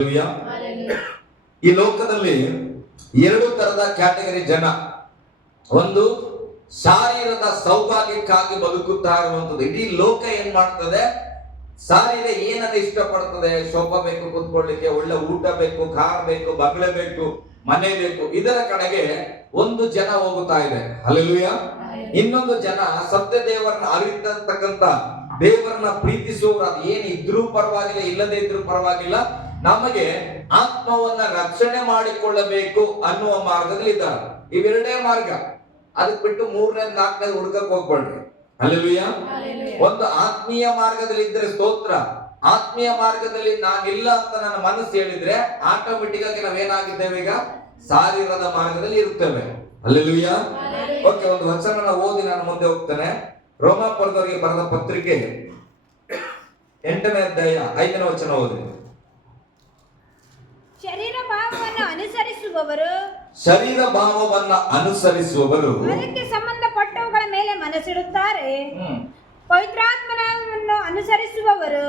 ಈ ಲೋಕದಲ್ಲಿ ಎರಡು ತರದ ಕ್ಯಾಟಗರಿ ಜನ. ಒಂದು ಶಾರೀರದ ಸೌಭಾಗ್ಯಕ್ಕಾಗಿ ಬದುಕುತ್ತಾ ಇರುವಂತದ್ದು. ಇಡೀ ಲೋಕ ಏನ್ ಮಾಡ್ತದೆ, ಶಾರೀರ ಏನನ್ನ ಇಷ್ಟಪಡ್ತದೆ, ಶೋಭ ಬೇಕು, ಕುತ್ಕೊಳ್ಳಿಕ್ಕೆ ಒಳ್ಳೆ ಊಟ ಬೇಕು, ಕಾರ್ ಬೇಕು, ಬಂಗ್ಲೆ ಬೇಕು, ಮನೆ ಬೇಕು, ಇದರ ಕಡೆಗೆ ಒಂದು ಜನ ಹೋಗುತ್ತಾ ಇದೆ. ಹಲ್ಲೆಲೂಯಾ. ಇನ್ನೊಂದು ಜನ ಸತ್ಯ ದೇವರನ್ನ ಅರಿತಕ್ಕಂತ, ದೇವರನ್ನ ಪ್ರೀತಿಸುವವರು, ಅದು ಏನು ಇದ್ರೂ ಪರವಾಗಿಲ್ಲ, ಇಲ್ಲದೆ ಇದ್ರೂ ಪರವಾಗಿಲ್ಲ, ನಮಗೆ ಆತ್ಮವನ್ನ ರಕ್ಷಣೆ ಮಾಡಿಕೊಳ್ಳಬೇಕು ಅನ್ನುವ ಮಾರ್ಗದಲ್ಲಿ ಇದ್ದಾರೆ. ಇವೆರಡೇ ಮಾರ್ಗ. ಅದಕ್ಕೆ ಬಿಟ್ಟು ಮೂರನೇ ನಾಲ್ಕನೇ ಹುಡುಕಕ್ಕೆ ಹೋಗ್ಬೇಡ್ರಿ. ಹಲ್ಲೆಲೂಯಾ. ಒಂದು ಆತ್ಮೀಯ ಮಾರ್ಗದಲ್ಲಿ ಇದ್ರೆ ಸ್ತೋತ್ರ. ಆತ್ಮೀಯ ಮಾರ್ಗದಲ್ಲಿ ನಾನಿಲ್ಲ ಅಂತ ನನ್ನ ಮನಸ್ಸು ಹೇಳಿದ್ರೆ ಆಟೋಮೆಟಿಕ್ ಆಗಿ ನಾವೇನಾಗಿದ್ದೇವೆ, ಈಗ ಶಾರೀರದ ಮಾರ್ಗದಲ್ಲಿ ಇರುತ್ತೇವೆ. ಹಲ್ಲೆಲೂಯಾ. ಓಕೆ, ಒಂದು ವಚನ ಓದಿ ನಾನು ಮುಂದೆ ಹೋಗ್ತೇನೆ. ರೋಮಾಪುರದವರಿಗೆ ಬರೆದ ಪತ್ರಿಕೆ 8ನೇ ಅಧ್ಯಾಯ 5ನೇ ವಚನ ಓದಿ. ಶರೀರ ಭಾವವನ್ನು ಅನುಸರಿಸುವವರು ಅದಕ್ಕೆ ಸಂಬಂಧಪಟ್ಟವುಗಳ ಮೇಲೆ ಮನಸ್ಸಿಡುತ್ತಾರೆ. ಪವಿತ್ರಾತ್ಮನನ್ನು ಅನುಸರಿಸುವವರು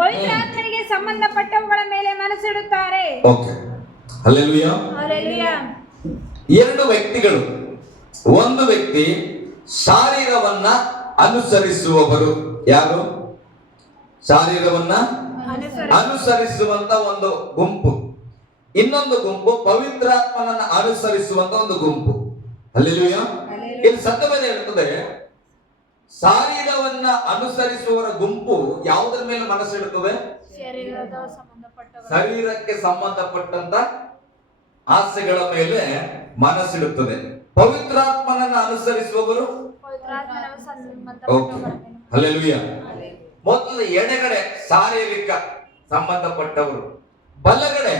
ಪವಿತ್ರಾತ್ಮನಿಗೆ ಸಂಬಂಧಪಟ್ಟವುಗಳ ಮೇಲೆ ಮನಸ್ಸಿಡುತ್ತಾರೆ. Okay, hallelujah. ಹಲ್ಲೆಲೂಯಾ. ಎರಡು ವ್ಯಕ್ತಿಗಳು. ಒಂದು ವ್ಯಕ್ತಿ ಶಾರೀರವನ್ನ ಅನುಸರಿಸುವವರು. ಯಾರು? ಶಾರೀರವನ್ನ ಅನುಸರಿಸುವಂತ ಒಂದು ಗುಂಪು. ಇನ್ನೊಂದು ಗುಂಪು ಪವಿತ್ರಾತ್ಮನನ್ನ ಅನುಸರಿಸುವಂತ ಒಂದು ಗುಂಪು. ಹಲ್ಲೆಲೂಯಾ. ಇಲ್ಲಿ ಸತ್ಯವೇದ ಹೇಳ್ತದೆ, ಶಾರೀರವನ್ನ ಅನುಸರಿಸುವವರ ಗುಂಪು ಯಾವುದರ ಮೇಲೆ ಮನಸ್ಸಿಡುತ್ತದೆ? ಶರೀರಕ್ಕೆ ಸಂಬಂಧಪಟ್ಟಂತ ಆಸೆಗಳ ಮೇಲೆ ಮನಸ್ಸಿಡುತ್ತದೆ. ಪವಿತ್ರಾತ್ಮನನ್ನ ಅನುಸರಿಸುವವರು ಹಲ್ಲೆಲೂಯಾ. ಮೊದಲು ಎಡಗಡೆ ಶಾರೀರಿಕ ಸಂಬಂಧಪಟ್ಟವರು, ಬಲಗಡೆ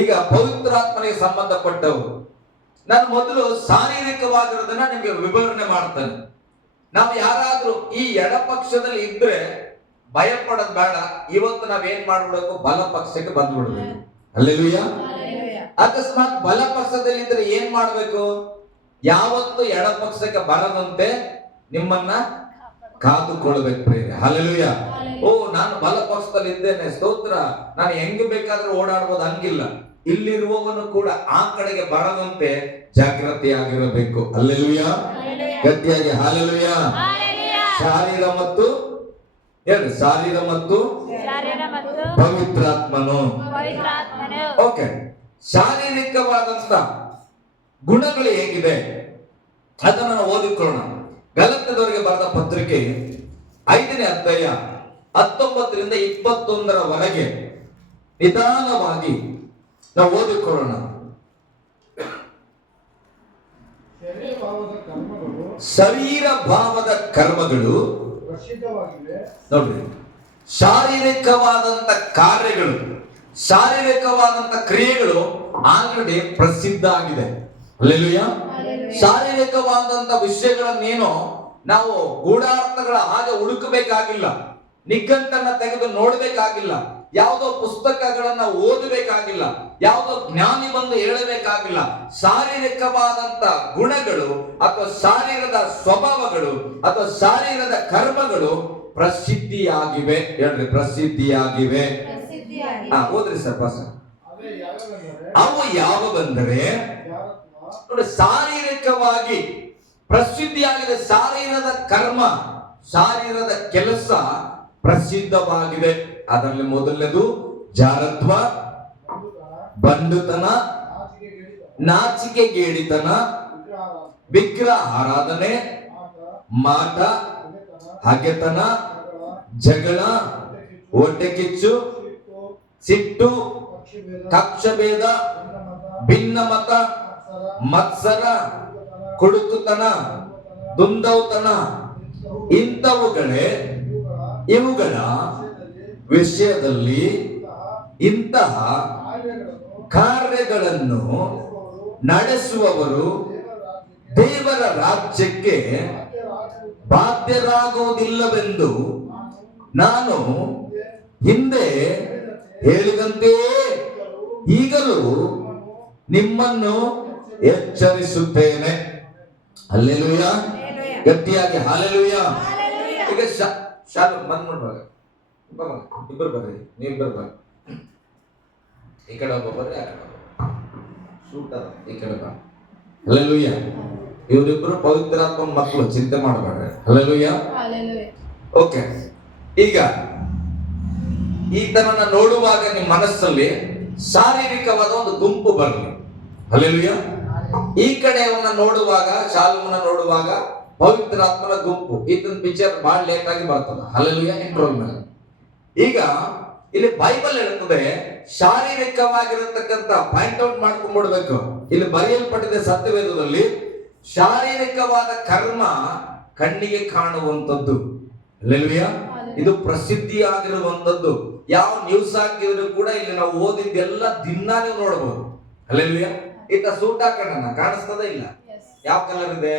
ಈಗ ಪವಿತ್ರಾತ್ಮನಿಗೆ ಸಂಬಂಧಪಟ್ಟವರು. ನಾನು ಮೊದಲು ಶಾರೀರಿಕವಾಗಿರೋದನ್ನ ನಿಮಗೆ ವಿವರಣೆ ಮಾಡ್ತೇನೆ. ನಾವು ಯಾರಾದ್ರೂ ಈ ಎಡಪಕ್ಷದಲ್ಲಿ ಇದ್ರೆ ಭಯ ಪಡೋದು ಬೇಡ. ಇವತ್ತು ನಾವೇನ್ ಮಾಡ್ಬಿಡ್ಬೇಕು, ಬಲ ಪಕ್ಷಕ್ಕೆ ಬಂದ್ಬಿಡ್ಬೇಕು. ಹಲ್ಲೆಲೂಯಾ. ಅಕಸ್ಮಾತ್ ಬಲ ಪಕ್ಷದಲ್ಲಿ ಇದ್ರೆ ಏನ್ ಮಾಡ್ಬೇಕು? ಯಾವತ್ತು ಎಡಪಕ್ಷಕ್ಕೆ ಬರದಂತೆ ನಿಮ್ಮನ್ನ ಕಾದುಕೊಳ್ಬೇಕು ಪ್ರೇರೆ. ಹಲ್ಲೆಲೂಯಾ. ಓ, ನಾನು ಬಲ ಪಕ್ಷದಲ್ಲಿ ಇದ್ದೇನೆ, ಸ್ತೋತ್ರ, ನಾನು ಹೆಂಗ್ ಬೇಕಾದ್ರೂ ಓಡಾಡ್ಬೋದು, ಹಂಗಿಲ್ಲ. ಇಲ್ಲಿರುವವನು ಕೂಡ ಆ ಕಡೆಗೆ ಬರದಂತೆ ಜಾಗೃತಿಯಾಗಿರಬೇಕು. ಹಲ್ಲೆಲೂಯಾ. ಗಟ್ಟಿಯಾಗಿ ಹಲ್ಲೆಲೂಯಾ. ಶಾರೀರ ಮತ್ತು ಹೇಳಿ, ಶಾರೀರ ಮತ್ತು ಪವಿತ್ರಾತ್ಮನು. ಓಕೆ, ಶಾರೀರಿಕವಾದಂತ ಗುಣಗಳು ಹೇಗಿದೆ ಅದನ್ನು ನಾವು ಓದಿಕೊಳ್ಳೋಣ. ಗಲಾತ್ಯದವರಿಗೆ ಬರೆದ ಪತ್ರಿಕೆ 5ನೇ ಅಧ್ಯಾಯ 19ರಿಂದ 21ರವರೆಗೆ ನಿಧಾನವಾಗಿ ನಾವು ಓದಿಕೊಳ್ಳೋಣ. ಶರೀರ ಭಾವದ ಕರ್ಮಗಳು ನೋಡ್ರಿ, ಶಾರೀರಿಕವಾದಂತ ಕಾರ್ಯಗಳು, ಶಾರೀರಿಕವಾದಂತ ಕ್ರಿಯೆಗಳು ಆಲ್ರೆಡಿ ಪ್ರಸಿದ್ಧ ಆಗಿದೆ. ಹಲ್ಲೆಲೂಯಾ. ಶಾರೀರಿಕವಾದಂತ ವಿಷಯಗಳನ್ನೇನೋ ನಾವು ಗೂಢಾರ್ಥಗಳ ಹಾಗೆ ಹುಡುಕಬೇಕಾಗಿಲ್ಲ, ನಿಘಂಟನ್ನ ತೆಗೆದು ನೋಡ್ಬೇಕಾಗಿಲ್ಲ, ಯಾವುದೋ ಪುಸ್ತಕಗಳನ್ನ ಓದಬೇಕಾಗಿಲ್ಲ, ಯಾವುದೋ ಜ್ಞಾನಿ ಬಂದು ಹೇಳಬೇಕಾಗಿಲ್ಲ. ಶಾರೀರಿಕವಾದಂತ ಗುಣಗಳು ಅಥವಾ ಶಾರೀರದ ಸ್ವಭಾವಗಳು ಅಥವಾ ಶಾರೀರದ ಕರ್ಮಗಳು ಪ್ರಸಿದ್ಧಿಯಾಗಿವೆ. ಹೇಳ್ರಿ, ಪ್ರಸಿದ್ಧಿಯಾಗಿವೆ. ಓದ್ರಿ ಸರ್ ಪಾಸ. ಅವು ಯಾವ ಬಂದರೆ ನೋಡಿ, ಶಾರೀರಿಕವಾಗಿ ಪ್ರಸಿದ್ಧಿಯಾಗಿದೆ. ಶಾರೀರದ ಕರ್ಮ, ಶಾರೀರದ ಕೆಲಸ ಪ್ರಸಿದ್ಧವಾಗಿದೆ. ಅದರಲ್ಲಿ ಮೊದಲನೇದು ಜಾರತ್ವ, ಬಂಡುತನ, ನಾಚಿಕೆಗೇಡಿತನ, ವಿಗ್ರಹ ಆರಾಧನೆ, ಮಾಟ, ಹಗೆತನ, ಜಗಳ, ಹೊಟ್ಟೆಕಿಚ್ಚು, ಸಿಟ್ಟು, ಕಕ್ಷಭೇದ, ಭಿನ್ನಮತ, ಮತ್ಸರ, ಕುಡುಕುತನ, ದುಂದೌತನ, ಇವುಗಳ ವಿಷಯದಲ್ಲಿ ಇಂತಹ ಕಾರ್ಯಗಳನ್ನು ನಡೆಸುವವರು ದೇವರ ರಾಜ್ಯಕ್ಕೆ ಬಾಧ್ಯರಾಗುವುದಿಲ್ಲವೆಂದು ನಾನು ಹಿಂದೆ ಹೇಳಿದಂತೆಯೇ ಈಗಲೂ ನಿಮ್ಮನ್ನು ಎಚ್ಚರಿಸುತ್ತೇನೆ. ಹಲ್ಲೆಲೂಯಾ. ಗಟ್ಟಿಯಾಗಿ ಹಲ್ಲೆಲೂಯಾ. ಈಗ ಶಾಲು ಬಂದ್ ಮಾಡ್ಬಾಗ, ಇಬ್ಬರು ಬರ್ರಿ, ನೀವು ಬರ್ಬಾಗ. ಈ ಕಡೆ ಒಬ್ಬ ಬರ್ರಿ, ಆ ಕಡೆ ಸೂಟ್ ಅದ, ಈ ಕಡೆ ಬಾ. ಹಲ್ಲೆಲೂಯಾ. ಇವರಿಬ್ರು ಪವಿತ್ರಾತ್ಮನ ಮಕ್ಕಳು, ಚಿಂತೆ ಮಾಡಬೇಡ್ರಿ. ಹಲ್ಲೆಲೂಯಾ. ಓಕೆ, ಈಗ ಈತನನ್ನ ನೋಡುವಾಗ ನಿಮ್ಮ ಮನಸ್ಸಲ್ಲಿ ಶಾರೀರಿಕವಾದ ಒಂದು ಗುಂಪು ಬರಲಿ. ಹಲ್ಲೆಲೂಯಾ. ಈ ಕಡೆ ಅವನ್ನ ನೋಡುವಾಗ, ಶಾಲುಮನ ನೋಡುವಾಗ ಪವಿತ್ರಾತ್ಮನ ಗುಂಪು. ಈತನ ಪಿಕ್ಚರ್ ಬಹಳ ಲೇಟ್ ಆಗಿ ಬರ್ತದ. ಹಲ್ಲೆಲೂಯಾ. ಇಂಟ್ರೋಲ್ ಮೇಲೆ ಈಗ ಇಲ್ಲಿ ಬೈಬಲ್ ಹೇಳ್ತದೆ, ಶಾರೀರಿಕವಾಗಿರತಕ್ಕಂತ ಪಾಯಿಂಟ್ ಔಟ್ ಮಾಡ್ಕೊಂಡ್ಬಿಡ್ಬೇಕು. ಇಲ್ಲಿ ಬರೆಯಲ್ಪಟ್ಟಿದೆ ಸತ್ಯವೇದದಲ್ಲಿ, ಶಾರೀರಿಕವಾದ ಕರ್ಮ ಕಣ್ಣಿಗೆ ಕಾಣುವಂಥದ್ದು. ಹಲ್ಲೆಲೂಯಾ. ಇದು ಪ್ರಸಿದ್ಧಿಯಾಗಿರುವಂಥದ್ದು. ಯಾವ ನ್ಯೂಸ್ ಹಾಕಿದ್ರು ಕೂಡ ಇಲ್ಲಿ ನಾವು ಓದಿದ್ದೆಲ್ಲ ದಿನ ನೀವು ನೋಡಬಹುದು. ಹಲ್ಲೆಲೂಯಾ. ಈತ ಸೂಟ್ ಹಾಕೋಣ ಕಾಣಿಸ್ತದ ಇಲ್ಲ? ಯಾವ ಕಲರ್ ಇದೆ?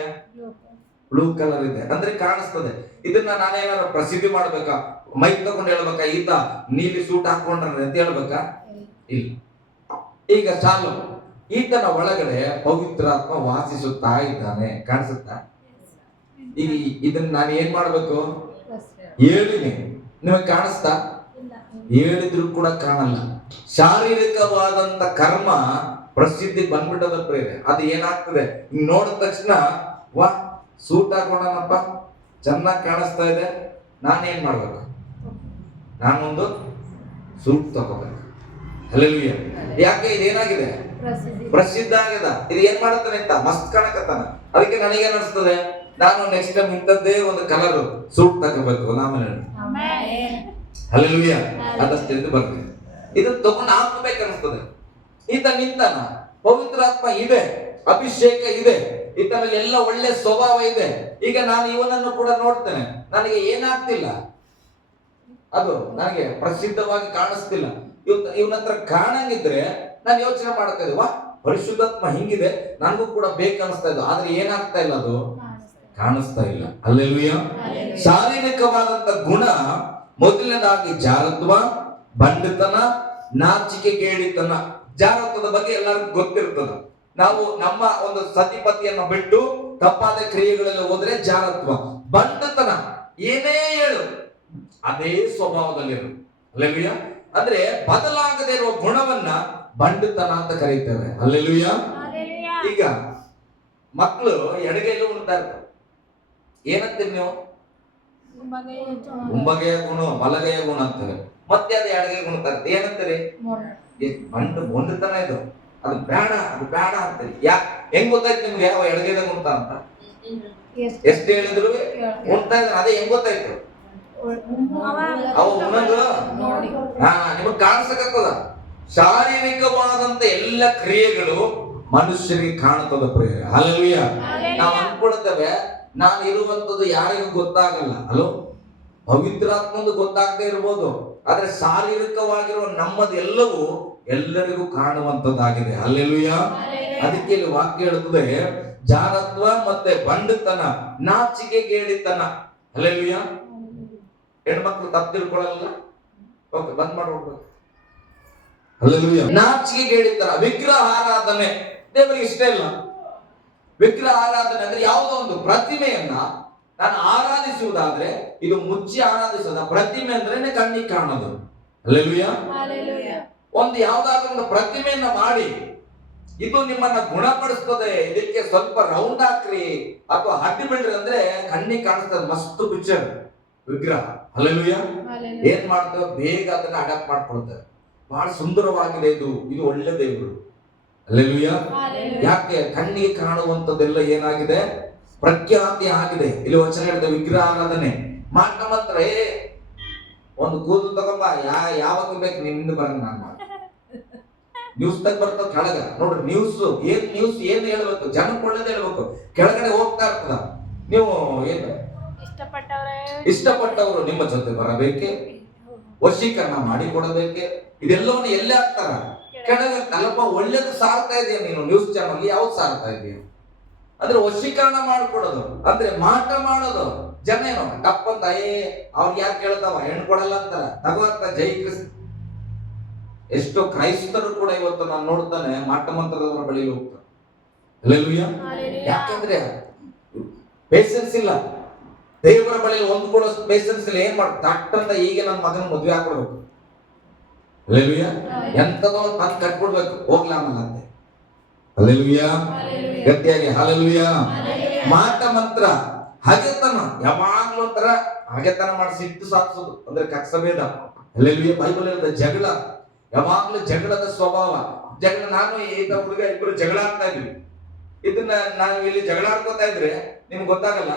ಬ್ಲೂ ಕಲರ್ ಇದೆ ಅಂದ್ರೆ ಕಾಣಿಸ್ತದೆ. ಇದನ್ನ ನಾನೇನಾರ ಪ್ರಸಿದ್ಧಿ ಮಾಡ್ಬೇಕಾ? ಮೈಕ್ ತಗೊಂಡು ಹೇಳ್ಬೇಕಾ ಈತ ನೀಲಿ ಸೂಟ್ ಹಾಕೊಂಡ್ರೆ ಅಂತ ಹೇಳ್ಬೇಕಾ? ಇಲ್ಲ. ಈಗ ಚಾಲು, ಈತನ ಒಳಗಡೆ ಪವಿತ್ರಾತ್ಮ ವಾಸಿಸುತ್ತಾ ಇದ್ದಾನೆ. ಕಾಣಿಸುತ್ತಾ? ಈಗ ಇದನ್ನ ನಾನು ಏನ್ ಮಾಡ್ಬೇಕು? ಹೇಳಿನಿ, ನಿಮಗೆ ಕಾಣಿಸ್ತಾ? ಹೇಳಿದ್ರು ಕೂಡ ಕಾಣಲ್ಲ. ಶಾರೀರಿಕವಾದಂತ ಕರ್ಮ ಪ್ರಸಿದ್ಧಿ ಬಂದ್ಬಿಟ್ಟದ ಪ್ರೇರೆ. ಅದು ಏನಾಗ್ತದೆ, ಹಿಂಗ್ ನೋಡಿದ ತಕ್ಷಣ ವಾ ಸೂಟ್ ಹಾಕೋಣಪ್ಪ, ಚೆನ್ನಾಗಿ ಕಾಣಿಸ್ತಾ ಇದೆ, ನಾನೇನ್ ಮಾಡ್ಬೇಕು? ನಾನೊಂದು ಸೂಟ್ ತಗೋಬೇಕು. ಹಲ್ಲೆಲೂಯಾ. ಯಾಕೆ? ಇದೇನಾಗಿದೆ? ಪ್ರಸಿದ್ಧ ಆಗಿದೆ. ಇದು ಏನ್ ಮಾಡತ್ತಾನೆ ಅಂತ ಮಸ್ತ್ ಕಾಣಕತ್ತಾನ. ಅದಕ್ಕೆ ನನಗೇನ್ ಅನಿಸ್ತದೆ, ನಾನು ನೆಕ್ಸ್ಟ್ ಟೈಮ್ ಇಂಥದ್ದೇ ಒಂದು ಕಲರ್ ಸೂಟ್ ತಗೋಬೇಕು. ಆಮೇಲೆ ಹಲ್ಲೆಲೂಯಾ. ಅದಷ್ಟು ಇದು ಬರ್ತದೆ. ಇದನ್ನ ತಗೊಂಡು ಹಾಕಬೇಕು ಅನಿಸ್ತದೆ. ಈತ ನಿಂತಾನ, ಪವಿತ್ರಾತ್ಮ ಇದೆ, ಅಭಿಷೇಕ ಇದೆ, ಈತನಲ್ಲಿ ಎಲ್ಲ ಒಳ್ಳೆ ಸ್ವಭಾವ ಇದೆ. ಈಗ ನಾನು ಇವನನ್ನು ಕೂಡ ನೋಡ್ತೇನೆ, ನನಗೆ ಏನಾಗ್ತಿಲ್ಲ, ಅದು ನನಗೆ ಪ್ರಸಿದ್ಧವಾಗಿ ಕಾಣಿಸ್ತಿಲ್ಲ. ಇವನ ಹತ್ರ ಕಾಣಂಗಿದ್ರೆ ನಾನು ಯೋಚನೆ ಮಾಡ್ತಾ ಇದ್ದೆ, ವಾ ಪರಿಶುದ್ಧಾತ್ಮ ಹಿಂಗಿದೆ, ನನಗೂ ಕೂಡ ಬೇಕನ್ನಿಸ್ತಾ ಇದ್ದು. ಆದ್ರೆ ಏನಾಗ್ತಾ ಇಲ್ಲ, ಅದು ಕಾಣಿಸ್ತಾ ಇಲ್ಲ. ಹಲ್ಲೆಲೂಯಾ. ಶಾರೀರಿಕವಾದಂತ ಗುಣ ಮೊದಲನೇದಾಗಿ ಜಾರತ್ವ, ಬಂಡತನ, ನಾಚಿಕೆಗೇಡಿತನ. ಜಾರತ್ವದ ಬಗ್ಗೆ ಎಲ್ಲರಿಗೂ ಗೊತ್ತಿರ್ತದ. ನಾವು ನಮ್ಮ ಒಂದು ಸತಿಪತಿಯನ್ನು ಬಿಟ್ಟು ತಪ್ಪಾದ ಕ್ರಿಯೆಗಳಲ್ಲಿ ಹೋದ್ರೆ ಜಾರತ್ವ. ಬಂಡತನ, ಏನೇ ಹೇಳು ಅದೇ ಸ್ವಭಾವದಲ್ಲಿರು. ಹಲ್ಲೆಲೂಯಾ. ಅಂದ್ರೆ ಬದಲಾಗದೇ ಇರುವ ಗುಣವನ್ನ ಬಂಡತನ ಅಂತ ಕರೀತೇವೆ. ಹಲ್ಲೆಲೂಯಾ. ಈಗ ಮಕ್ಕಳು ಎಡಗೈಲು ಉಣ್ತಾ ಇರ್ತಾರೆ, ಏನಂತೀರಿ ನೀವು? ಮುಂಬಗೆಯ ಗುಣ, ಬಲಗೈಯ ಗುಣ ಅಂತೇವೆ. ಮತ್ತೆ ಅದು ಎಡಗೈ ಗುಣ ಏನಂತೀರಿ? ಮೊಂಡತನ ಇದು, ಅದು ಬೇಡ, ಅದು ಬೇಡ ಅಂತೀರಿ. ಹೆಂಗ್ ಗೊತ್ತಾಯ್ತು ನಿಮ್ಗೆ ಯಾವ ಎಡಗೈದ ಗುಣ ಅಂತ? ಎಷ್ಟು ಹೇಳಿದ್ರು ಉಣ್ತಾ ಇದ್ರೆ ಅದೇ ಹೆಂಗ್ ಗೊತ್ತಾಯ್ತು? ಅವು ಉಣದು ನಿಮಗ್ ಕಾಣಿಸಕತ್ತದ. ಶಾರೀರಿಕವಾದಂತ ಎಲ್ಲ ಕ್ರಿಯೆಗಳು ಮನುಷ್ಯರಿಗೆ ಕಾಣುತ್ತದ ಪ್ರಿಯ. ಹಲ್ಲೆಲೂಯಾ. ನಾವು ಅನ್ಕೊಳ್ತೇವೆ ನಾನು ಇರುವಂತದ್ದು ಯಾರಿಗೂ ಗೊತ್ತಾಗಲ್ಲ. ಅಲೋ, ಪವಿತ್ರಾತ್ಮಂದು ಗೊತ್ತಾಗದೆ ಇರ್ಬೋದು, ಆದ್ರೆ ಶಾರೀರಿಕವಾಗಿರುವ ನಮ್ಮದೆಲ್ಲವೂ ಎಲ್ಲರಿಗೂ ಕಾಣುವಂತದ್ದಾಗಿದೆ. ಹಲ್ಲೆಲೂಯಾ. ಅದಕ್ಕೆ ಇಲ್ಲಿ ವಾಕ್ಯ ಹೇಳುತ್ತದೆ, ಜಾರತ್ವ ಮತ್ತೆ ಬಂಡತನ, ನಾಚಿಕೆಗೇಡಿತನ. ಹಲ್ಲೆಲೂಯಾ. ಹೆಣ್ಮಕ್ಳು ತಪ್ಪು ತಿಳ್ಕೊಳ್ಳಲ್ಲ. ಓಕೆ, ಬಂದ್ ಮಾಡ್ಬಿಡ್ಬೇಕು. ಹಲ್ಲೆಲೂಯಾ. ನಾಚಿಕೆಗೇಡಿತನ, ವಿಗ್ರಹ ಆರಾಧನೆ ದೇವರಿಗೆ ಇಷ್ಟ ಇಲ್ಲ. ವಿಗ್ರಹ ಆರಾಧನೆ ಅಂದ್ರೆ ಯಾವುದೋ ಒಂದು ಪ್ರತಿಮೆಯನ್ನ ನಾನು ಆರಾಧಿಸುವುದಾದ್ರೆ ಇದು ಮುಚ್ಚಿ ಆರಾಧಿಸೋದ. ಪ್ರತಿಮೆ ಅಂದ್ರೇನೆ ಕಣ್ಣಿಗೆ ಕಾಣೋದು. ಹಲ್ಲೆಲೂಯಾ. ಒಂದು ಯಾವ್ದಾದ್ರು ಒಂದು ಪ್ರತಿಮೆಯನ್ನ ಮಾಡಿ ಇದು ನಿಮ್ಮನ್ನ ಗುಣಪಡಿಸ್ತದೆ, ಇದಕ್ಕೆ ಸ್ವಲ್ಪ ರೌಂಡ್ ಹಾಕ್ರಿ ಅಥವಾ ಹಡ್ಡಿ ಬಿಡ್ರಿ ಅಂದ್ರೆ ಕಣ್ಣಿಗೆ ಕಾಣಿಸ್ತದೆ. ಮಸ್ತ್ ಪಿಕ್ಚರ್ ವಿಗ್ರಹ. ಹಲ್ಲೆಲೂಯಾ. ಏನ್ ಮಾಡ್ತೇವೆ, ಬೇಗ ಅದನ್ನ ಅಡಾಪ್ಟ್ ಮಾಡ್ಕೊಳ್ತೇವೆ. ಬಹಳ ಸುಂದರವಾಗಿದೆ, ಇದು ಒಳ್ಳೆ ದೇವರು. ಹಲ್ಲೆಲೂಯಾ. ಯಾಕೆ? ಕಣ್ಣಿಗೆ ಕಾಣುವಂತದ್ದೆಲ್ಲ ಏನಾಗಿದೆ, ಪ್ರಖ್ಯಾತಿ ಆಗಿದೆ. ಇಲ್ಲಿ ವಚನ ಹೇಳಿದ ವಿಗ್ರಹ ಆರಾಧನೆ ಮಾಟ ಮಾತ್ರ. ಒಂದು ಕೂದಲು ತಗೊಂಬ, ಯಾವಾಗ ಬೇಕು ನಿಮ್ಮಿಂದ ಬರಂಗ ನಾನು ನ್ಯೂಸ್ ತಗ ಬರ್ತದ ಕೆಳಗ ನೋಡ್ರಿ. ನ್ಯೂಸ್ ಏನ್ ಹೇಳ್ಬೇಕು, ಜನಕ್ಕೆ ಒಳ್ಳೇದು ಹೇಳ್ಬೇಕು. ಕೆಳಗಡೆ ಹೋಗ್ತಾ ಇರ್ತದ. ನೀವು ಏನು ಇಷ್ಟಪಟ್ಟವರು ನಿಮ್ಮ ಜೊತೆ ಬರಬೇಕೆ, ವಶೀಕರಣ ಮಾಡಿ ಕೊಡಬೇಕೆ, ಇದೆಲ್ಲವನ್ನು ಎಲ್ಲೇ ಆಗ್ತಾರ ಕೆಳಗೆ. ಅಲ್ಲಪ್ಪ ಒಳ್ಳೇದು ಸಾರ್ತಾ ಇದೆಯಾ ನೀನು ನ್ಯೂಸ್ ಚಾನಲ್, ಯಾವ್ದು ಸಾರ್ತಾ ಇದೆಯಾ ಅಂದ್ರೆ ವಶೀಕರಣ ಮಾಡ್ಕೊಡೋದು, ಅಂದ್ರೆ ಮಾಟ ಮಾಡೋದು. ಜನ ಏನೋ ಟಪ್ಪಂತ ಅವ್ರಿಗೆ ಯಾರು ಕೇಳ್ತಾವ, ಹೆಣ್ಣು ಕೊಡಲ್ಲ ಅಂತಾರ, ತಗೋತ ಜೈ ಕ್ರಿಸ್ತ. ಎಷ್ಟೋ ಕ್ರೈಸ್ತರು ಕೂಡ ಇವತ್ತು ನಾನು ನೋಡ್ತಾನೆ ಮಾಟ ಮಂತ್ರದವರ ಬಳಿ ಹೋಗ್ತಾರೆ. ಹಲ್ಲೆಲೂಯಾ. ಯಾಕಂದ್ರೆ ಪೇಷನ್ಸ್ ಇಲ್ಲ, ದೇವರ ಬಳಿ ಹೊಂದ್ಕೊಳ್ಳೋ ಪೇಷನ್ಸ್ ಇಲ್ಲ. ಏನ್ ಮಾಡ ತಟ್ಟಂತ ಈಗ ನನ್ನ ಮಗನ ಮದುವೆ ಹಾಕೊಡ್ಬೇಕು, ಹಲ್ಲೆಲೂಯ. ಎಂತದೋ ತಂದು ಕಟ್ಬಿಡ್ಬೇಕು, ಹೋಗ್ಲ ಆಮೇಲೆ ಅಂತೆ. ಹಲ್ಲೆಲೂಯ. ಗಟ್ಟಿಯಾಗಿ ಹಲ್ಲೆಲೂಯ. ಮಾಟ ಮಂತ್ರ, ಹಗೆತನ, ಯಾವಾಗ್ಲೂ ಒಂಥರ ಹಗೆತನ ಮಾಡಿ ಸಿಟ್ಟು ಸಾಧಿಸೋದು ಅಂದ್ರೆ ಕಕ್ಸಭೇದ. ಹಲ್ಲೆಲೂಯ. ಬೈಬಲ್ ಹೇಳಿದ ಜಗಳ, ಯಾವಾಗ್ಲೂ ಜಗಳದ ಸ್ವಭಾವ. ಜಗಳ, ನಾನು ಈತ ಹುಡುಗ ಇಬ್ರು ಜಗಳ ಆಡ್ತಾ ಇದ್ವಿ, ಇದನ್ನ ನಾವು ಇಲ್ಲಿ ಜಗಳ ಆಡ್ಕೋತಾ ಇದ್ರೆ ನಿಮ್ಗೆ ಗೊತ್ತಾಗಲ್ಲ.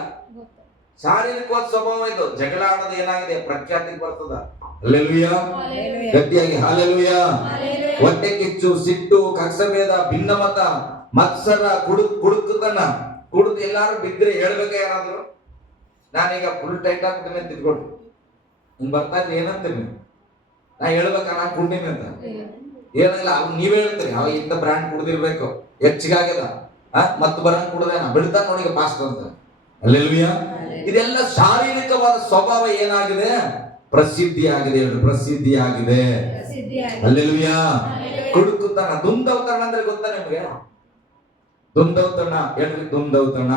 ಶಾರೀರಿಕವಾದ ಸ್ವಭಾವ ಇದು. ಜಗಳ ಆಡೋದು ಏನಾಗಿದೆ, ಪ್ರಖ್ಯಾತಿಗೆ ಬರ್ತದ. ಹಲ್ಲೆಲೂಯ. ಗಟ್ಟಿಯಾಗಿ ಹಲ್ಲೆಲೂಯ. ಹೊಟ್ಟೆ ಕಿಚ್ಚು, ಸಿಟ್ಟು, ಕಕ್ಸಭೇದ, ಭಿನ್ನಮತ, ಮತ್ಸರ, ಕುಡುಕುತನ. ಕುಡುದು ಎಲ್ಲಾರು ಬಿದ್ರೆ ಹೇಳ್ಬೇಕ ಯಾರಾದ್ರು? ನಾನೀಗ ಫುಲ್ ಟೈಟ್ ಆಗ್ತೀನಿ ಅಂತ ಇಟ್ಕೊಡ್ರಿ, ಹಿಂಗ್ ಬರ್ತಾ ಇದ್ರೆ ಏನಂತೀರಿ? ನಾ ಹೇಳ್ಬೇಕ ನಾನು ಕುಡ್ತೀನಿ ಅಂತ? ಏನಿಲ್ಲ, ಅವ್ನು ನೀವೇ ಹೇಳ್ತೀರಿ ಅವ ಇಂಥ ಬ್ರ್ಯಾಂಡ್ ಕುಡ್ದಿರ್ಬೇಕು, ಹೆಚ್ಚಿಗಾಗ್ಯದ ಮತ್ತು ಬರಂಗ್ ಕುಡ್ದೇನ ಬಿಡ್ತಾ ನೋಡಿ ಪಾಸ್ಟ್ ಅಂತ. ಹಲ್ಲೆಲೂಯ. ಇದೆಲ್ಲ ಶಾರೀರಿಕವಾದ ಸ್ವಭಾವ ಏನಾಗಿದೆ? ಪ್ರಸಿದ್ಧಿ ಆಗಿದೆ. ಹೇಳಿ, ಪ್ರಸಿದ್ಧಿ ಆಗಿದೆ. ಹಲ್ಲೆಲೂಯ. ಕುಡುಕುತನ, ದುಂದೌತಣ ಅಂದ್ರೆ ಗೊತ್ತಾ ನಿಮ್ಗೆ? ದುಂದೌತಣ ಹೇಳ್ರಿ, ದುಂದೌತಣ.